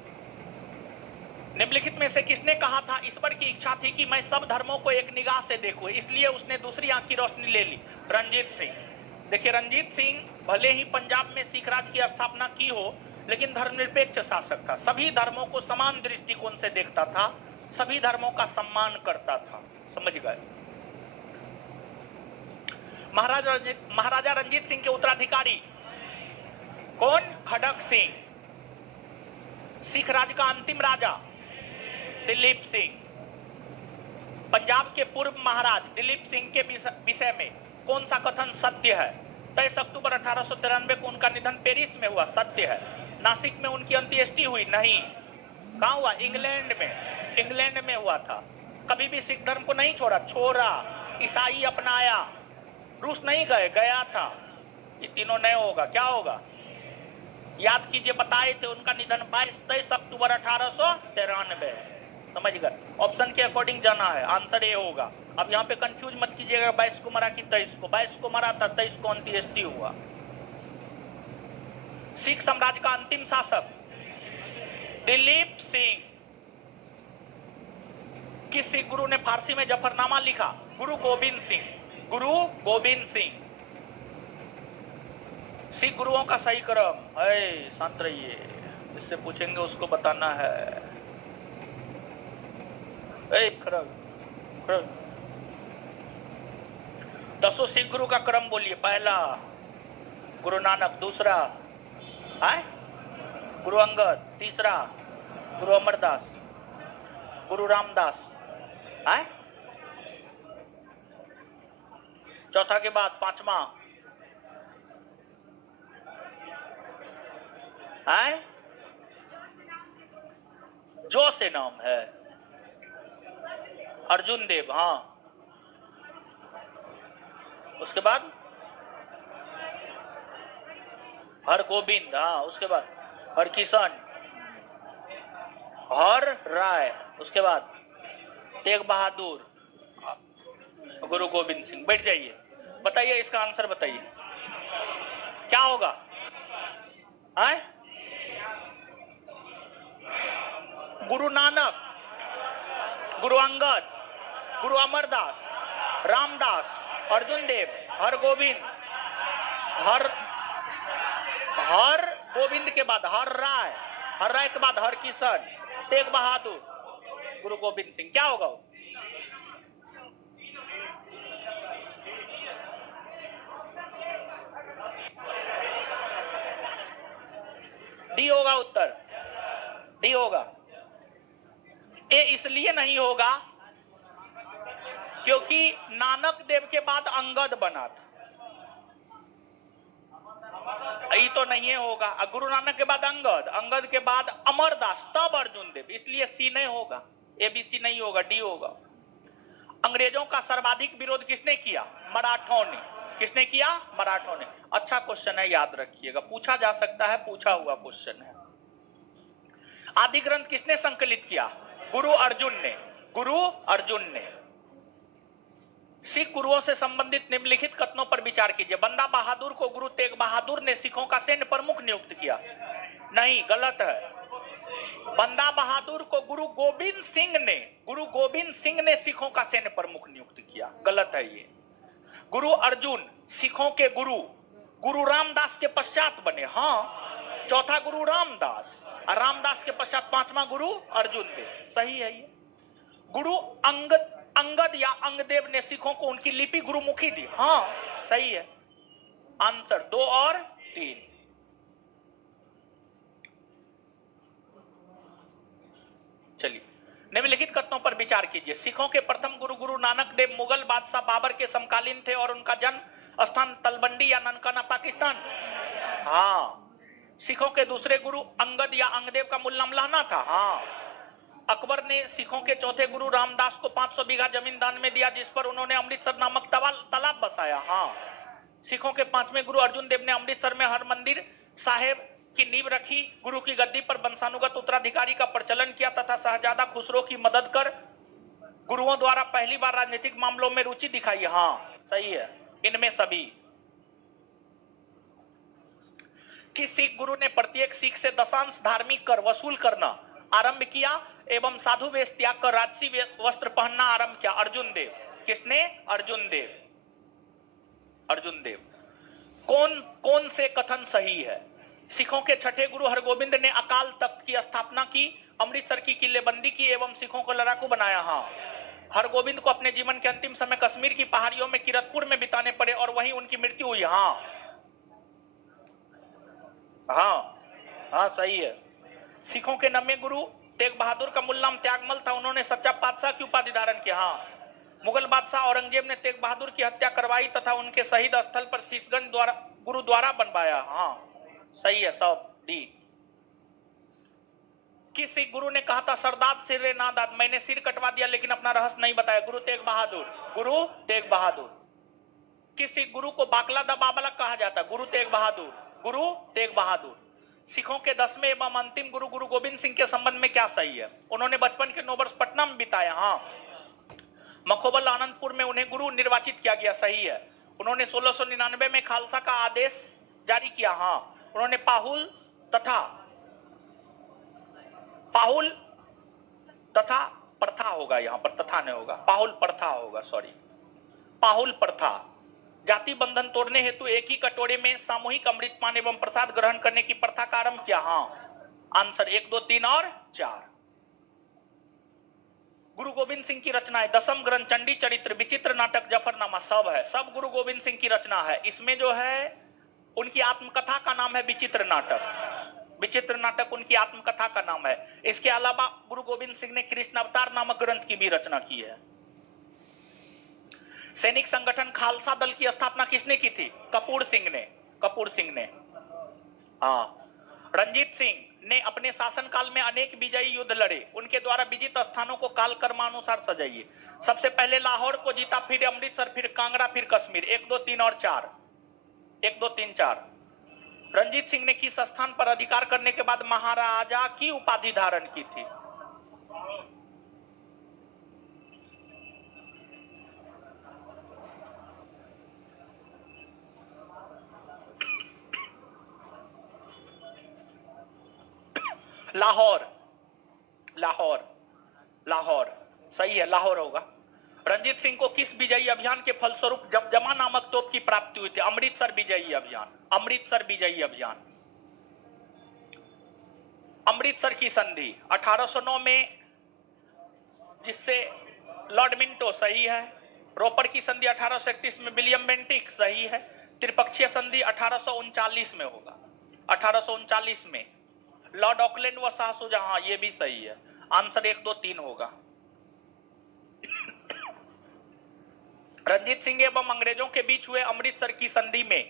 निम्नलिखित में से किसने कहा था ईश्वर की इच्छा थी कि मैं सब धर्मों को एक निगाह से देखूं, इसलिए उसने दूसरी आंख की रोशनी ले ली? रंजीत सिंह। देखिए, रंजीत सिंह भले ही पंजाब में सिख राज की स्थापना की हो, लेकिन धर्मनिरपेक्ष शासक था। सभी धर्मों को समान दृष्टिकोण से देखता था, सभी धर्मों का सम्मान करता था। समझ गए? महाराजा रंजीत सिंह के उत्तराधिकारी कौन? खड़क सिंह। सिख राज का अंतिम राजा दिलीप सिंह। पंजाब के पूर्व महाराज दिलीप सिंह के विषय में कौन सा कथन सत्य है? 23 अक्टूबर 1893 को उनका निधन पेरिस में हुआ, सत्य है। नासिक में उनकी अंत्येष्टि हुई? नहीं। कहां हुआ? इंग्लैंड में। इंग्लैंड में हुआ था। कभी भी सिख धर्म को नहीं छोड़ा, छोड़ा। ईसाई अपनाया, रूस नहीं गए, गया था। ये तीनों नहीं होगा, क्या होगा? याद कीजिए, बताए थे उनका निधन 23 अक्टूबर 1893। समझ गए? ऑप्शन के अकॉर्डिंग जाना है, आंसर ए होगा। अब यहाँ पे कंफ्यूज मत कीजिएगा 22 को मरा कि 23 को। 22 को मरा था, 23 को अंत्येष्टि हुआ। सिख साम्राज्य का अंतिम शासक दिलीप सिंह। किस सिख गुरु ने फारसी में जफरनामा लिखा? गुरु गोविंद सिंह। गुरु गोविंद सिंह। सिख गुरुओं का सही क्रम है, शांत रहिए, इससे पूछेंगे उसको बताना है। खड़ग 10 सिख गुरु का क्रम बोलिए। पहला गुरु नानक, दूसरा है गुरु अंगद, तीसरा गुरु अमरदास, गुरु रामदास है, चौथा के बाद पांचवा है जो से नाम है अर्जुन देव। हाँ, उसके बाद हर गोविंद। हाँ, उसके बाद हर किशन, हर राय, उसके बाद तेग बहादुर, गुरु गोविंद सिंह। बैठ जाइए, बताइए इसका आंसर बताइए क्या होगा? है गुरु नानक, गुरु अंगद, गुरु अमरदास, रामदास, अर्जुन देव, हर गोविंद, हर गोविंद के बाद हर राय के बाद हर किशन, तेग बहादुर, गुरु गोविंद सिंह। क्या होगा वो? डी होगा उत्तर, डी होगा। ये इसलिए नहीं होगा क्योंकि नानक देव के बाद अंगद बना था, ये तो नहीं होगा। गुरु नानक के बाद अंगद, अंगद के बाद अमरदास, तब अर्जुन देव, इसलिए सी नहीं होगा, एबीसी नहीं होगा, डी होगा। अंग्रेजों का सर्वाधिक विरोध किसने किया? मराठों ने। किसने किया? मराठों ने। अच्छा क्वेश्चन है, याद रखिएगा, पूछा जा सकता है, पूछा हुआ क्वेश्चन है। आदि ग्रंथ किसने संकलित किया? गुरु अर्जुन ने। गुरु अर्जुन ने। सिख गुरुओं से संबंधित निम्नलिखित कथनों पर विचार कीजिए। बंदा बहादुर को गुरु तेग बहादुर ने सिखों का सैन्य प्रमुख नियुक्त किया। नहीं, गलत है। बंदा बहादुर को गुरु गोविंद सिंह ने सिखों का सैन्य प्रमुख नियुक्त किया। गलत है ये। गुरु अर्जुन सिखों के गुरु रामदास के पश्चात बने। हाँ, चौथा गुरु रामदास, और रामदास के पश्चात पांचवा गुरु अर्जुन देव। सही है ये। गुरु अंगद या अंगदेव ने सिखों को उनकी लिपि गुरुमुखी दी। हाँ, सही है आंसर। 2 और 3। चलिए, निम्नलिखित कथनों पर विचार कीजिए। सिखों के प्रथम गुरु नानक देव मुगल बादशाह बाबर के समकालीन थे और उनका जन्म स्थान तलबंडी या ननकाना पाकिस्तान। हाँ। सिखों के दूसरे गुरु अंगद या अंगदेव का मूल नाम लाना था। हाँ। अकबर ने सिखों के चौथे गुरु रामदास को 500 बीघा जमीन दान में दिया, जिस पर उन्होंने अमृतसर नामक तालाब बसाया। हाँ। सिखों के पांचवें गुरु अर्जुन देव ने अमृतसर में हरमंदिर साहेब की नींव रखी, गुरु की गद्दी पर वंशानुगत उत्तराधिकारी का प्रचलन किया तथा शहजादा खुसरो की मदद कर गुरुओं द्वारा पहली बार राजनीतिक मामलों में रुचि दिखाई। हाँ, सही है। इनमें सभी किस सिख गुरु ने प्रत्येक सिख से दशांश धार्मिक कर वसूल करना आरंभ किया एवं साधु वेश त्याग कर राजसी वस्त्र पहनना आरंभ किया? अर्जुन देव। किसने? अर्जुन देव। अर्जुन देव। कौन से कथन सही है? सिखों के छठे गुरु हरगोविंद ने अकाल तख्त की स्थापना की, अमृतसर की किलेबंदी की एवं सिखों को लड़ाकू बनाया। हाँ। हरगोविंद को अपने जीवन के अंतिम समय कश्मीर की पहाड़ियों में किरतपुर में बिताने पड़े और वहीं उनकी मृत्यु हुई। हाँ हाँ हाँ, सही है। सिखों के 9वें गुरु तेग बहादुर का मूल नाम त्यागमल था, उन्होंने सच्चा बादशाह की उपाधि धारण किया। हाँ। मुगल बादशाह औरंगजेब ने तेग बहादुर की हत्या करवाई तथा उनके शहीद स्थल पर शीशगंज गुरुद्वारा बनवाया। हाँ, सही है। सब डी। किस सिख गुरु ने कहा था सरदाद सिर ना दाद, मैंने सिर कटवा दिया लेकिन अपना रहस्य नहीं बताया? गुरु तेग बहादुर। गुरु तेग बहादुर। किस सिख गुरु को बाकला दा बाबला कहा जाता? गुरु तेग बहादुर। गुरु तेग बहादुर। सिखों के 10वें एवं अंतिम गुरु गोविंद सिंह के संबंध में क्या सही है? उन्होंने बचपन के 9 वर्ष पटना में बिताया। हाँ। मखोबल आनंदपुर में उन्हें गुरु निर्वाचित किया गया। सही है। उन्होंने 1699 में खालसा का आदेश जारी किया। हाँ। उन्होंने पाहुल तथा प्रथा होगा, यहां पर तथा नहीं होगा, पाहुल प्रथा होगा, सॉरी, पाहुल प्रथा। जाति बंधन तोड़ने हेतु एक ही कटोरे में सामूहिक अमृतपान एवं प्रसाद ग्रहण करने की प्रथा का आरंभ किया। हाँ, आंसर 1, 2, 3 और 4। गुरु गोविंद सिंह की रचनाएं दशम ग्रंथ, चंडी चरित्र, विचित्र नाटक, जफरनामा सब है, सब गुरु गोविंद सिंह की रचना है। इसमें जो है उनकी आत्मकथा का नाम है विचित्र नाटक। विचित्र नाटक उनकी आत्मकथा का नाम है। इसके अलावा गुरु गोविंद सिंह ने कृष्ण अवतार नामक ग्रंथ की भी रचना की है। सैनिक संगठन खालसा दल की स्थापना किसने की थी? कपूर सिंह ने। हाँ। रंजीत सिंह ने अपने शासनकाल में अनेक विजयी युद्ध लड़े, उनके द्वारा विजित स्थानों को काल कर्मानुसार सजाइए। सबसे पहले लाहौर को जीता, फिर अमृतसर, फिर कांगड़ा, फिर कश्मीर। 1, 2, 3 और 4। 1, 2, 3, 4। रंजीत सिंह ने किस स्थान पर अधिकार करने के बाद महाराजा की उपाधि धारण की थी? लाहौर। सही है, लाहौर होगा। रंजीत सिंह को किस विजयी अभियान के फलस्वरूप जमा नामक तोप की प्राप्ति हुई थी? अमृतसर विजयी अभियान। अमृतसर की संधि 1809 में, जिससे लॉर्ड मिंटो, सही है। रोपड़ की संधि 1831 में, विलियम बेंटिक, सही है। त्रिपक्षीय संधि 1839 में होगा, 1839 में। लॉर्ड ऑकलैंड व शाह सुजा, ये भी सही है। आंसर 1 2 3 होगा। रंजीत सिंह एवं अंग्रेजों के बीच हुए अमृतसर की संधि में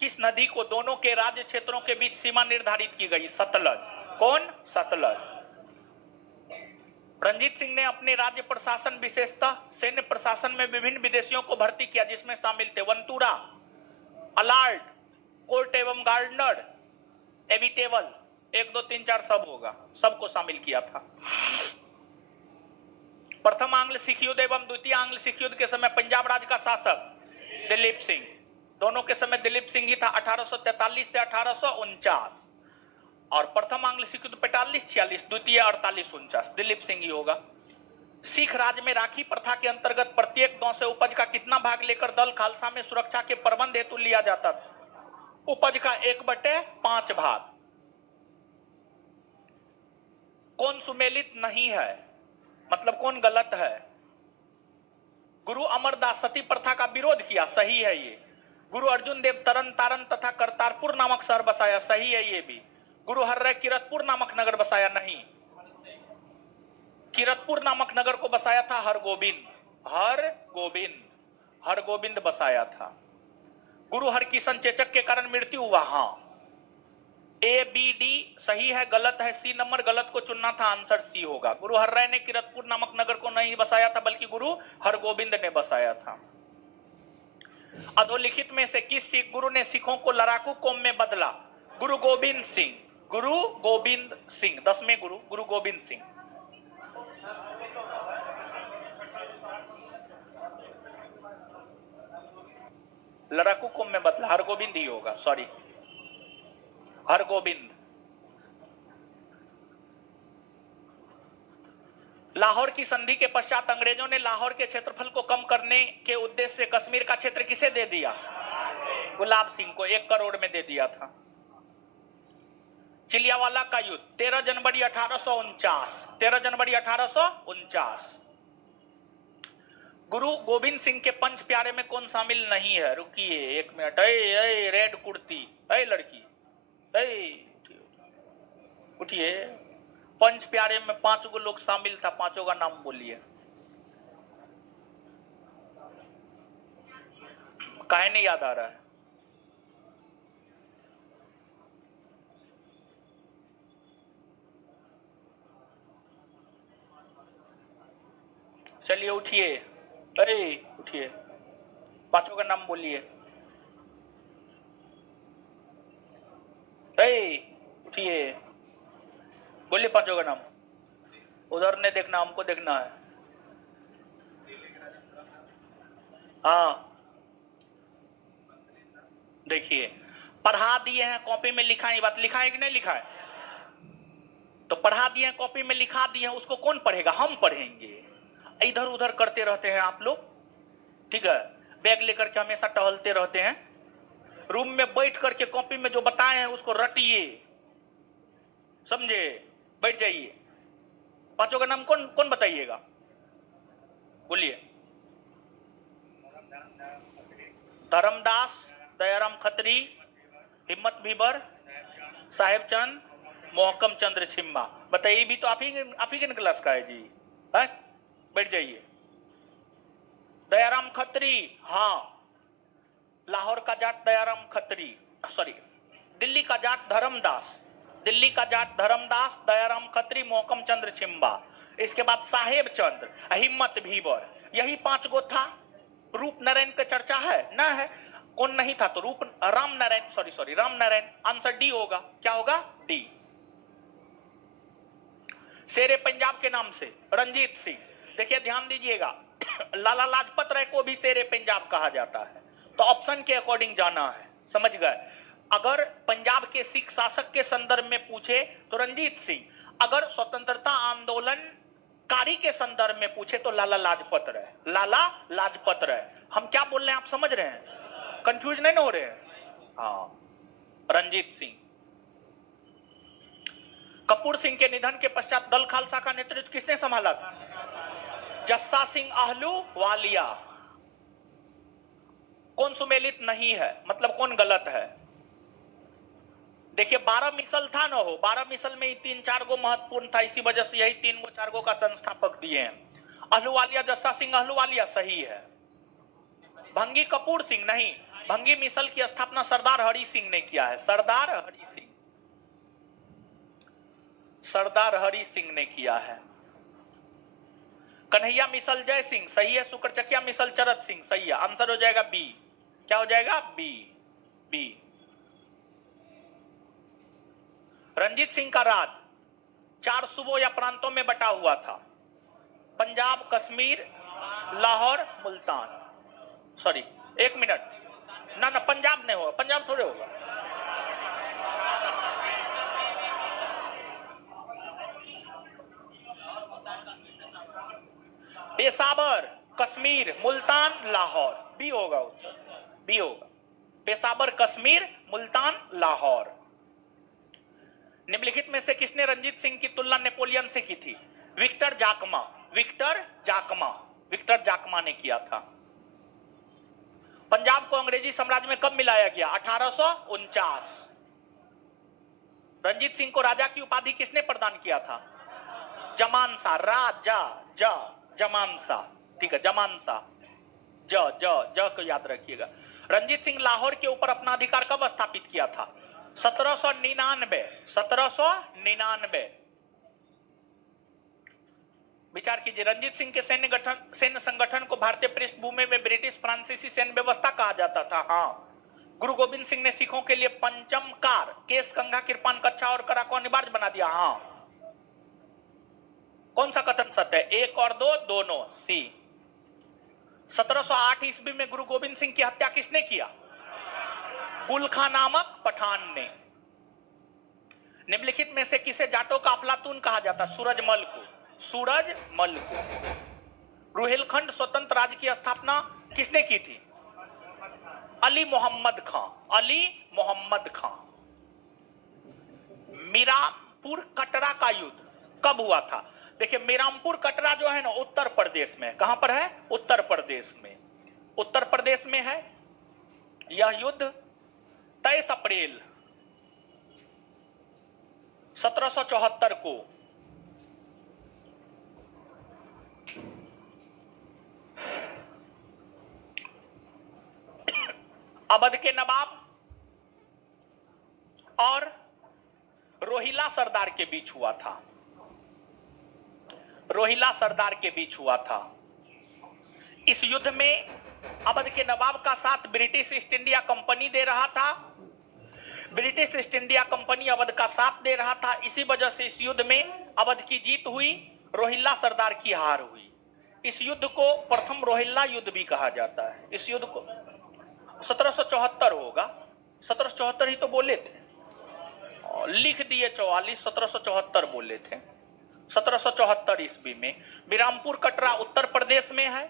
किस नदी को दोनों के राज्य क्षेत्रों के बीच सीमा निर्धारित की गई? सतलज। कौन? सतलज। रंजीत सिंह ने अपने राज्य प्रशासन विशेषतः सैन्य प्रशासन में विभिन्न विदेशियों को भर्ती किया, जिसमें शामिल थे वंतूरा, अलार्ड, कोर्ट एवं गार्डनर, एविटेबल। 1 2 3 4 सब होगा, सबको शामिल किया था। प्रथम आंग्ल सिख युद्ध एवं द्वितीय आंग्ल सिख युद्ध के समय पंजाब राज्य का शासक दिलीप सिंह। दोनों के समय दिलीप सिंह ही था, 1843 से 1849। और प्रथम आंग्ल सिख युद्ध 45-46, द्वितीय 48-49, दिलीप सिंह ही होगा। सिख राज्य में राखी प्रथा के अंतर्गत प्रत्येक गांव से उपज का कितना भाग लेकर दल खालसा में सुरक्षा के प्रबंध हेतु लिया जाता था? उपज का 1/5 भाग। कौन सुमेलित नहीं है, मतलब कौन गलत है? गुरु अमरदास सती प्रथा का विरोध किया, सही है ये। गुरु अर्जुन देव तरन तारण तथा करतारपुर नामक शहर बसाया, सही है ये भी। गुरु हर्राय किरतपुर नामक नगर बसाया, नहीं। किरतपुर नामक नगर को बसाया था हरगोबिंद, हरगोबिंद बसाया था। गुरु हरकिशन चेचक के कारण मृत्यु हुआ, हाँ। ए बी डी सही है, गलत है सी नंबर, गलत को चुनना था, आंसर सी होगा। गुरु हर्राय ने किरतपुर नामक नगर को नहीं बसाया था, बल्कि गुरु हरगोबिंद ने बसाया था। अधोलिखित में से किस सिख गुरु ने सिखों को लड़ाकू कौम में बदला? गुरु गोविंद सिंह, गुरु गोविंद सिंह, 10वें गुरु, गुरु गोविंद सिंह। लड़ाकू कौम में बदला, हरगोबिंद ही होगा, सॉरी, हरगोबिंद। लाहौर की संधि के पश्चात अंग्रेजों ने लाहौर के क्षेत्रफल को कम करने के उद्देश्य से कश्मीर का क्षेत्र किसे दे दिया? गुलाब सिंह को, 1 करोड़ में दे दिया था। चिलियावाला का युद्ध 13 जनवरी 1849, 13 जनवरी 1849। गुरु गोविंद सिंह के पंच प्यारे में कौन शामिल नहीं है? रुकिए 1 मिनट। ए रेड कुर्ती, ए लड़की, उठिए। पंच प्यारे में 5 गो लोग शामिल था, 5 का नाम बोलिए। काहे नहीं याद आ रहा है? चलिए उठिए, उठिए, 5 का नाम बोलिए। उठिए, बोलिए 5 का नाम। उधर नहीं देखना, हमको देखना है। हाँ देखिए, पढ़ा दिए हैं, कॉपी में लिखा है, बात लिखा है कि नहीं लिखा है? तो पढ़ा दिए हैं, कॉपी में लिखा दिए हैं, उसको कौन पढ़ेगा? हम पढ़ेंगे। इधर उधर करते रहते हैं आप लोग, ठीक है? बैग लेकर के हमेशा टहलते रहते हैं। रूम में बैठ करके कॉपी में जो बताए हैं उसको रटिए, समझे? बैठ जाइए। 5 का नाम कौन कौन बताइएगा? बोलिए। धर्मदास, दयाराम खत्री, हिम्मत भीबर, साहेब चंद, मोहकम चंद्र छिम्मा। बताइए, भी तो आप ही के क्लास का है जी, है? बैठ जाइए। दयाराम खत्री, हाँ। लाहौर का जाट दयाराम खत्री, सॉरी, दिल्ली का जाट धर्मदास, दिल्ली का जाट धर्मदास, दयाराम खत्री, मोहकम चंद्र छिम्बा। इसके बाद साहेब चंद्र, हिम्मत भीबर, यही 5 गो था। रूप नारायण का चर्चा है ना? है। कौन नहीं था? तो रूप Ram Narayan, sorry Ram Narayan. Answer D होगा। क्या होगा? डी। शेरे पंजाब के नाम से रंजीत सिंह। देखिए ध्यान दीजिएगा, लाला लाजपत राय को भी शेरे पंजाब कहा जाता है, तो ऑप्शन के अकॉर्डिंग जाना है, समझ गए? अगर पंजाब के सिख शासक के संदर्भ में पूछे तो रंजीत सिंह, अगर स्वतंत्रता आंदोलन कारी के संदर्भ में पूछे तो लाला लाजपत राय, लाला लाजपत राय। हम क्या बोल रहे हैं, आप समझ रहे हैं? कंफ्यूज नहीं हो रहे हैं? हाँ, रंजीत सिंह। कपूर सिंह के निधन के पश्चात दल खालसा का नेतृत्व किसने संभाला था? जस्सा सिंह आहलूवालिया। कौन सुमेलित नहीं है, मतलब कौन गलत है? देखिए 12 मिसल था ना हो, 12 मिसल में ही 3-4 गो महत्वपूर्ण था, इसी वजह से यही 3 गो 4 गो का संस्थापक दिए हैं। अहलुवालिया जस्सा सिंह अहलुवालिया सही है। भंगी कपूर सिंह नहीं, भंगी मिसल की स्थापना सरदार हरि सिंह ने किया है। सरदार हरि सिंह, सरदार हरि सिंह ने किया है। कन्हैया मिसल जय सिंह सही है। शुक्रचकिया मिसल चरत सिंह सही है। आंसर हो जाएगा बी। क्या हो जाएगा? बी। बी। रंजीत सिंह का राज 4 सूबों या प्रांतों में बटा हुआ था। पंजाब, कश्मीर, लाहौर, मुल्तान। सॉरी 1 मिनट, ना पंजाब नहीं होगा, पंजाब थोड़े होगा। पेशावर, कश्मीर, मुल्तान, लाहौर। बी होगा उत्तर, बी होगा। पेशावर, कश्मीर, मुल्तान, लाहौर। निम्नलिखित में से किसने रंजीत सिंह की तुलना नेपोलियन से की थी? विक्टर जाकमा। विक्टर जाकमा, विक्टर जाकमा ने किया था। पंजाब को अंग्रेजी साम्राज्य में कब मिलाया गया? 1849। रंजीत सिंह को राजा की उपाधि किसने प्रदान किया था? जमानसा। राजा ज जमानसा, ठीक है, जमानसा। ज ज ज को याद रखिएगा। रंजीत सिंह लाहौर के ऊपर अपना अधिकार कब स्थापित किया था? 1799। 1799। विचार कीजिए, रंजीत सिंह के सैन्य संगठन को भारतीय पृष्ठभूमि में ब्रिटिश फ्रांसीसी सैन्य व्यवस्था कहा जाता था। हाँ। गुरु गोविंद सिंह ने सिखों के लिए पंचमकार, केस, कंघा, कृपान, कच्छा और कड़ा को अनिवार्य बना दिया। हाँ। कौन सा कथन सत्य है? 1 और 2 दोनों। सी। 1708 ईस्वी में गुरु गोविंद सिंह की हत्या किसने किया? गुल खां नामक पठान ने। निम्नलिखित में से किसे जाटों का अफलातून कहा जाता? सूरजमल को। सूरजमल को। रुहेलखंड स्वतंत्र राज्य की स्थापना किसने की थी? अली मोहम्मद खां। अली मोहम्मद खां। मीरापुर कटरा का युद्ध कब हुआ था? देखिए मीरापुर कटरा जो है ना उत्तर प्रदेश में। कहां पर है? उत्तर प्रदेश में। उत्तर प्रदेश में है यह युद्ध। 23 अप्रैल 1774 को अवध के नवाब और रोहिला सरदार के बीच हुआ था। रोहिला सरदार के बीच हुआ था। इस युद्ध में अवध के नवाब का साथ ब्रिटिश ईस्ट इंडिया कंपनी दे रहा था। British east India company Awadh का साथ दे रहा था। इसी वजह से इस युद्ध में अवध की जीत हुई, रोहिल्ला सरदार की हार हुई। इस युद्ध को प्रथम रोहिल्ला युद्ध भी कहा जाता है। इस युद्ध को 1774 होगा। 1774 ही तो बोले थे, लिख दिए 44, 1774 बोले थे। 1774 ईस्वी में बिरामपुर कटरा उत्तर प्रदेश में है।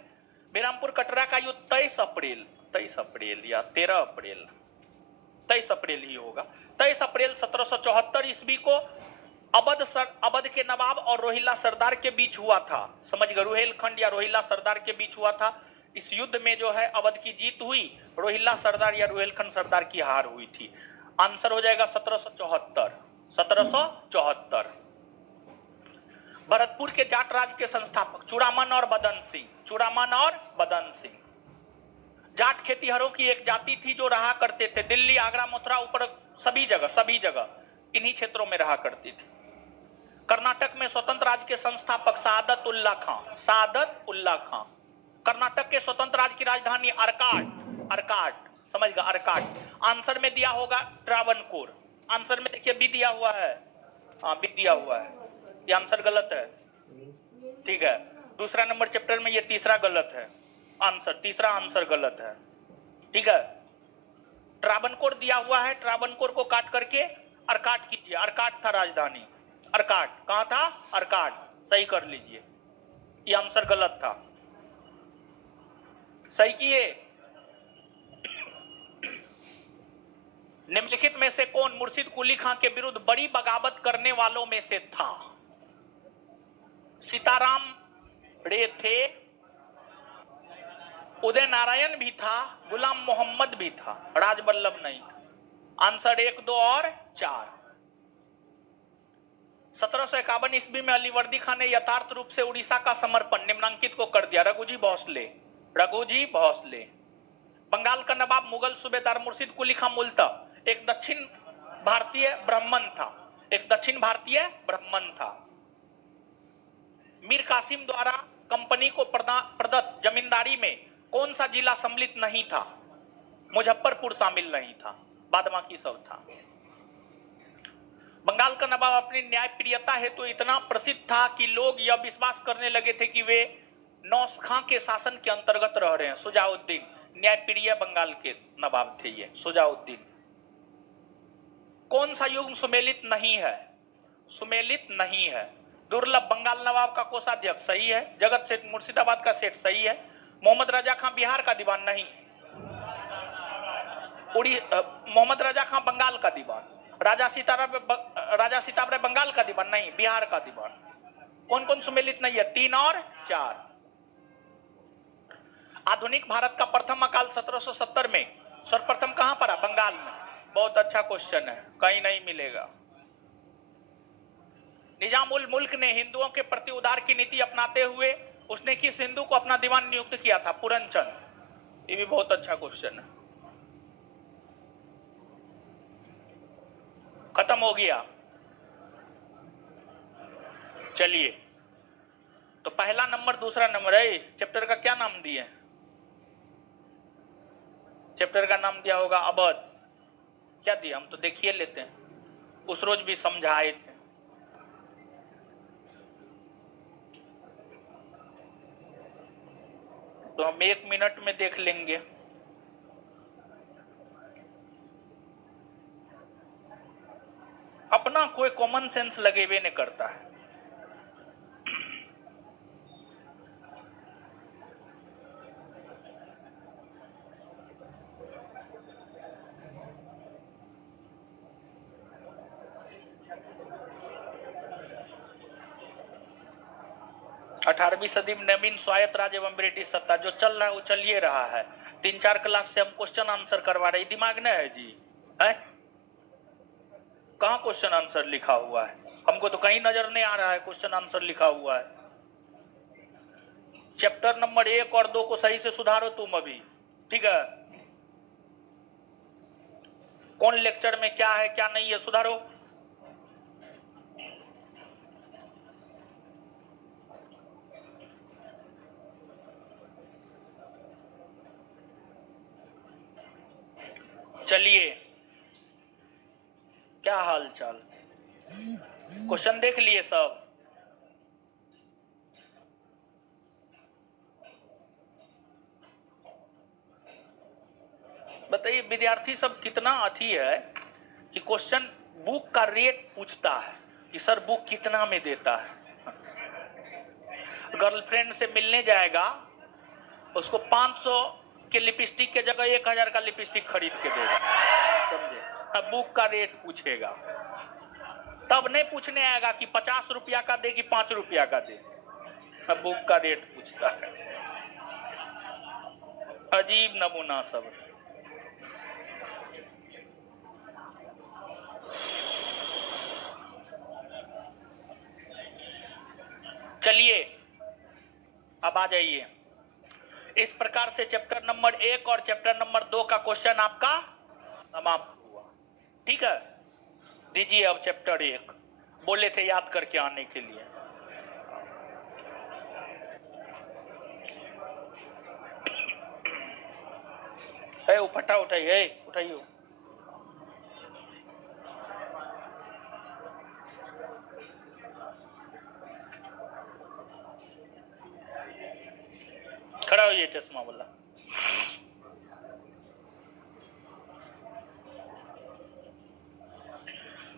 बिरामपुर कटरा का युद्ध 23 अप्रैल या 13 अप्रैल, 23 अप्रैल ही होगा। 23 अप्रैल 1774 ईस्वी को अवध के नवाब और रोहिल्ला सरदार के बीच हुआ था। समझ गए? रुहेलखंड या रोहिल्ला सरदार के बीच हुआ था। इस युद्ध में जो है अवध की जीत हुई, रोहिल्ला सरदार या रुहेलखंड सरदार की हार हुई थी। आंसर हो जाएगा 1774। 1774। भरतपुर के जाट राज्य के संस्थापक चूड़ामन और बदन सिंह। चूड़ामन और बदन सिंह जाट खेतीहरों की एक जाति थी जो रहा करते थे दिल्ली, आगरा, मथुरा, ऊपर सभी जगह इन्हीं क्षेत्रों में रहा करती थी। कर्नाटक में स्वतंत्र राज्य के संस्थापक सादत उल्ला खां। सादत उल्ला खां। कर्नाटक के स्वतंत्र राज्य की राजधानी अरकाट। अरकाट, समझ गए? अरकाट। आंसर में दिया होगा ट्रावनकोर। आंसर में देखिए बी दिया हुआ है। हाँ बी दिया हुआ है। ये आंसर गलत है, ठीक है। दूसरा नंबर चैप्टर में ये तीसरा गलत है आंसर, तीसरा आंसर गलत है, ठीक है। ट्रावनकोर दिया हुआ है, ट्रावनकोर को काट करके अरकाट कीजिए। अरकाट था राजधानी। अरकाट कहां था? अरकाट, सही कर लीजिए। ये आंसर गलत था, सही किए। निम्नलिखित में से कौन मुर्शिद कुली खां के विरुद्ध बड़ी बगावत करने वालों में से था? सीताराम रे थे, उदय नारायण भी था, गुलाम मोहम्मद भी था, राजवल्लभ नहीं था। आंसर 1, 2 और 4। 1751 ईस्वी में अलीवर्दी खान ने यथार्थ रूप से उड़ीसा का समर्पण निम्नांकित को कर दिया। रघुजी भोसले। बंगाल का नवाब मुगल सूबेदार मुर्शिद कुली खां मुल्तान एक दक्षिण भारतीय ब्राह्मण था। मीर कासिम द्वारा कंपनी को प्रदत्त जमींदारी में कौन सा जिला सम्मिलित नहीं था? मुजफ्फरपुर शामिल नहीं था, बाद बाकी सब था। बंगाल का नवाब अपनी न्यायप्रियता हेतु इतना प्रसिद्ध था कि लोग यह विश्वास करने लगे थे कि वे नौश खां के शासन के अंतर्गत रह रहे हैं। सुजाउद्दीन न्यायप्रिय बंगाल के नवाब थे ये सुजाउद्दीन। कौन सा युग्म सुमेलित नहीं है? दुर्लभ बंगाल नवाब का कोषाध्यक्ष सही है। जगत सेठ मुर्शिदाबाद का सेठ सही है। मोहम्मद रजा खां बिहार का दीवान नहीं। मोहम्मद रजा खां बंगाल का दीवान। राजा सीताराम बंगाल का दीवान नहीं, बिहार का दीवान। कौन कौन सुमेलित नहीं है? 3 और 4। आधुनिक भारत का प्रथम अकाल 1770 में सर्वप्रथम कहां पड़ा? बंगाल में। बहुत अच्छा क्वेश्चन है, कहीं नहीं मिलेगा। निजाम उल मुल्क ने हिंदुओं के प्रति उदार की नीति अपनाते हुए उसने किस हिंदू को अपना दीवान नियुक्त किया था? पूरनचंद। ये भी बहुत अच्छा क्वेश्चन है। खत्म हो गया। चलिए, तो पहला नंबर दूसरा नंबर है। चैप्टर का क्या नाम दिए? चैप्टर का नाम दिया होगा अवध। क्या दिया? हम तो देखिए लेते हैं, उस रोज भी समझाए थे। तो हम 1 मिनट में देख लेंगे। अपना कोई कॉमन सेंस लगेबे नहीं करता है। अठारहवीं सदी में नवीन स्वायत्त राज्य एवं ब्रिटिश सत्ता जो चल रहा है वो चलिए रहा है। 3-4 क्लास से हम क्वेश्चन आंसर करवा रहे। दिमाग नहीं है जी? है? कहाँ क्वेश्चन आंसर लिखा हुआ है? हमको तो कहीं नजर नहीं आ रहा है क्वेश्चन आंसर लिखा हुआ है। चैप्टर नंबर 1 और 2 को सही से सुधारो तुम अभी, ठीक है? कौन लेक्चर में क्या है क्या नहीं है सुधारो। चलिए, क्या हाल चाल? क्वेश्चन देख लिए सब? बताइए विद्यार्थी सब कितना अथी है कि क्वेश्चन बुक का रेट पूछता है कि सर बुक कितना में देता है। गर्लफ्रेंड से मिलने जाएगा, उसको 500 के लिपस्टिक के जगह 1000 का लिपस्टिक खरीद के देगा, समझे? अब बुक का रेट पूछेगा, तब नहीं पूछने आएगा कि 50 रुपया का दे कि 5 रुपया का दे। अब बुक का रेट पूछता है। अजीब नमूना सब। चलिए अब आ जाइए। इस प्रकार से चैप्टर नंबर 1 और चैप्टर नंबर 2 का क्वेश्चन आपका समाप्त हुआ, ठीक है? दीजिए अब चैप्टर 1। बोले थे याद करके आने के लिए। है उठा उठाइए, उठाइए। खड़ा होइए चश्मा वाला।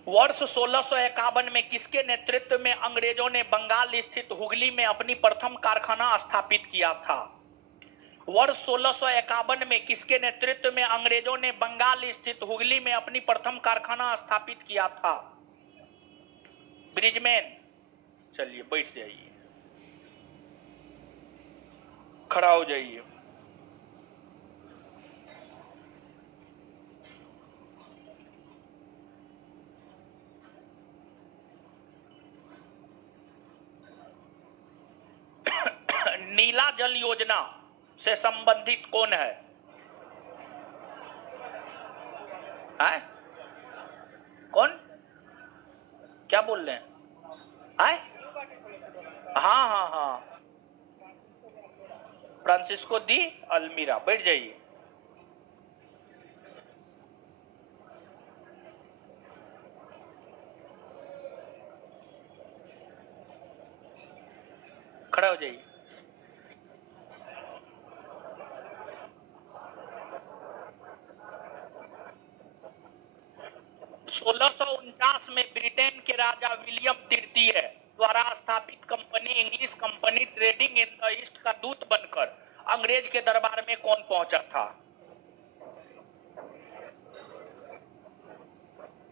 वर्ष 1651 में किसके नेतृत्व में अंग्रेजों ने बंगाल स्थित हुगली में अपनी प्रथम कारखाना स्थापित किया था? वर्ष 1651 में किसके नेतृत्व में अंग्रेजों ने बंगाल स्थित हुगली में अपनी प्रथम कारखाना स्थापित किया था? ब्रिजमैन। चलिए बैठ जाइए, खड़ा हो जाइए। नीला जल योजना से संबंधित कौन है? कौन? क्या बोल रहे हैं? हाँ हाँ हाँ, फ्रांसिस्को दी अल्मीरा। बैठ जाइए। खड़ा हो जाइए। (1649) में ब्रिटेन के राजा विलियम तृतीय द्वारा स्थापित company English company trading in the east का दूत बनकर अंग्रेज के दरबार में कौन पहुंचा था?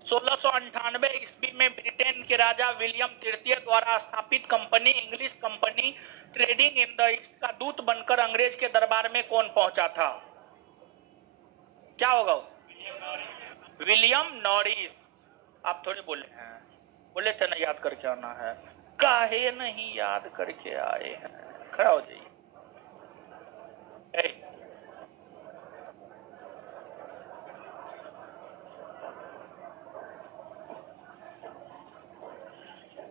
1698 ईस्वी में ब्रिटेन के राजा विलियम तृतीय द्वारा स्थापित company English company trading in the east का दूत बनकर अंग्रेज के दरबार में कौन पहुंचा था? क्या होगा? William Norris. आप थोड़े बोले हैं, बोले थे ना याद करके आना है, काहे नहीं याद करके आए हैं? खड़ा हो जाइए।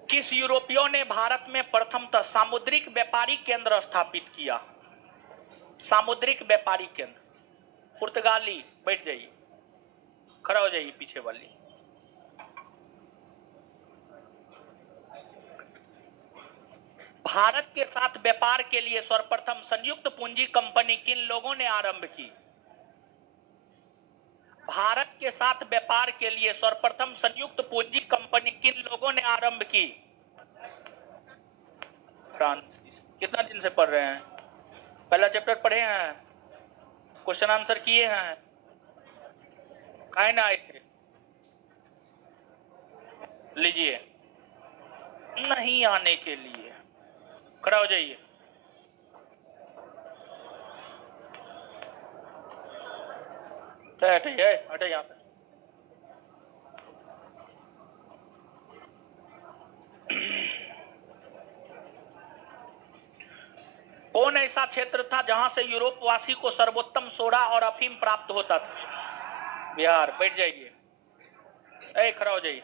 किस यूरोपियों ने भारत में प्रथमतः सामुद्रिक व्यापारिक केंद्र स्थापित किया? सामुद्रिक व्यापारिक केंद्र। पुर्तगाली। बैठ जाइए। खड़ा हो जाइए पीछे वाली। भारत के साथ व्यापार के लिए सर्वप्रथम संयुक्त पूंजी कंपनी किन लोगों ने आरंभ की? भारत के साथ व्यापार के लिए सर्वप्रथम संयुक्त पूंजी कंपनी किन लोगों ने आरंभ की? फ्रांसीसी। कितना दिन से पढ़ रहे हैं? पहला चैप्टर पढ़े हैं, क्वेश्चन आंसर किए हैं, काहे ना आए थे? लीजिए, नहीं आने के लिए। खड़ा हो जाइए। हटे हटे यहाँ पे। कौन ऐसा क्षेत्र था जहां से यूरोपवासी को सर्वोत्तम सोडा और अफीम प्राप्त होता था? बिहार। बैठ जाइए। खड़ा हो जाइए।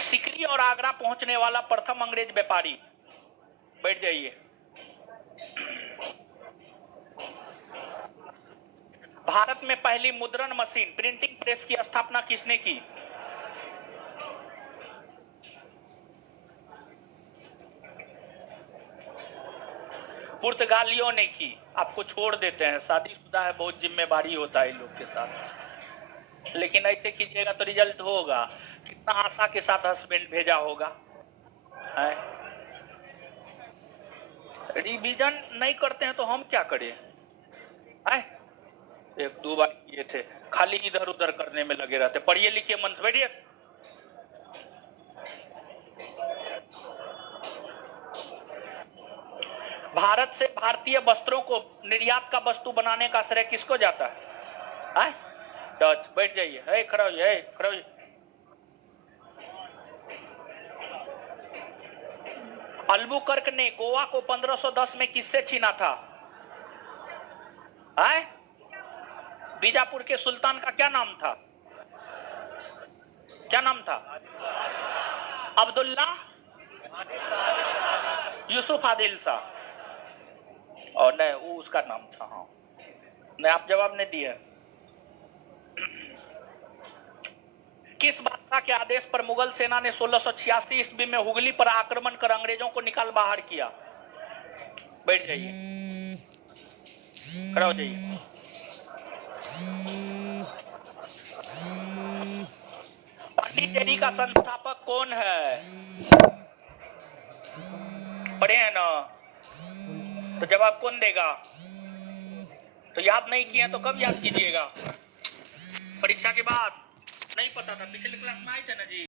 सिकरी और आगरा पहुंचने वाला प्रथम अंग्रेज व्यापारी? बैठ जाइए। भारत में पहली मुद्रण मशीन प्रिंटिंग प्रेस की स्थापना किसने की? पुर्तगालियों ने की। आपको छोड़ देते हैं, शादीशुदा है, बहुत जिम्मेवारी होता है इन लोग के साथ, लेकिन ऐसे कीजिएगा तो रिजल्ट होगा। कितना आशा के साथ हस्बैंड भेजा होगा। रिवीजन नहीं करते हैं तो हम क्या करें? एक दो बार किए थे, खाली इधर उधर करने में लगे रहते। पढ़िए लिखिए, मन से बैठिए। भारत से भारतीय वस्त्रों को निर्यात का वस्तु बनाने का श्रेय किसको जाता है? डच। बैठ जाइए। खड़ा होइए। खड़ा होइए। अल्बुकर्क ने गोवा को 1510 में किससे छीना था? बीजापुर के सुल्तान का क्या नाम था? क्या नाम था? अब्दुल्ला यूसुफ आदिल शाह। और नहीं, वो उसका नाम था। हाँ, नहीं, आप जवाब नहीं दिए। किस बादशाह के आदेश पर मुगल सेना ने 1686 ईस्वी में हुगली पर आक्रमण कर अंग्रेजों को निकाल बाहर किया? बैठ जाइए। खड़ा हो जाइए। पांडिचेरी का संस्थापक कौन है? पढ़े हैं ना? तो जवाब कौन देगा? तो याद नहीं किया तो कब याद कीजिएगा? परीक्षा के बाद? नहीं पता था, पिछले क्लास में आए थे ना जी।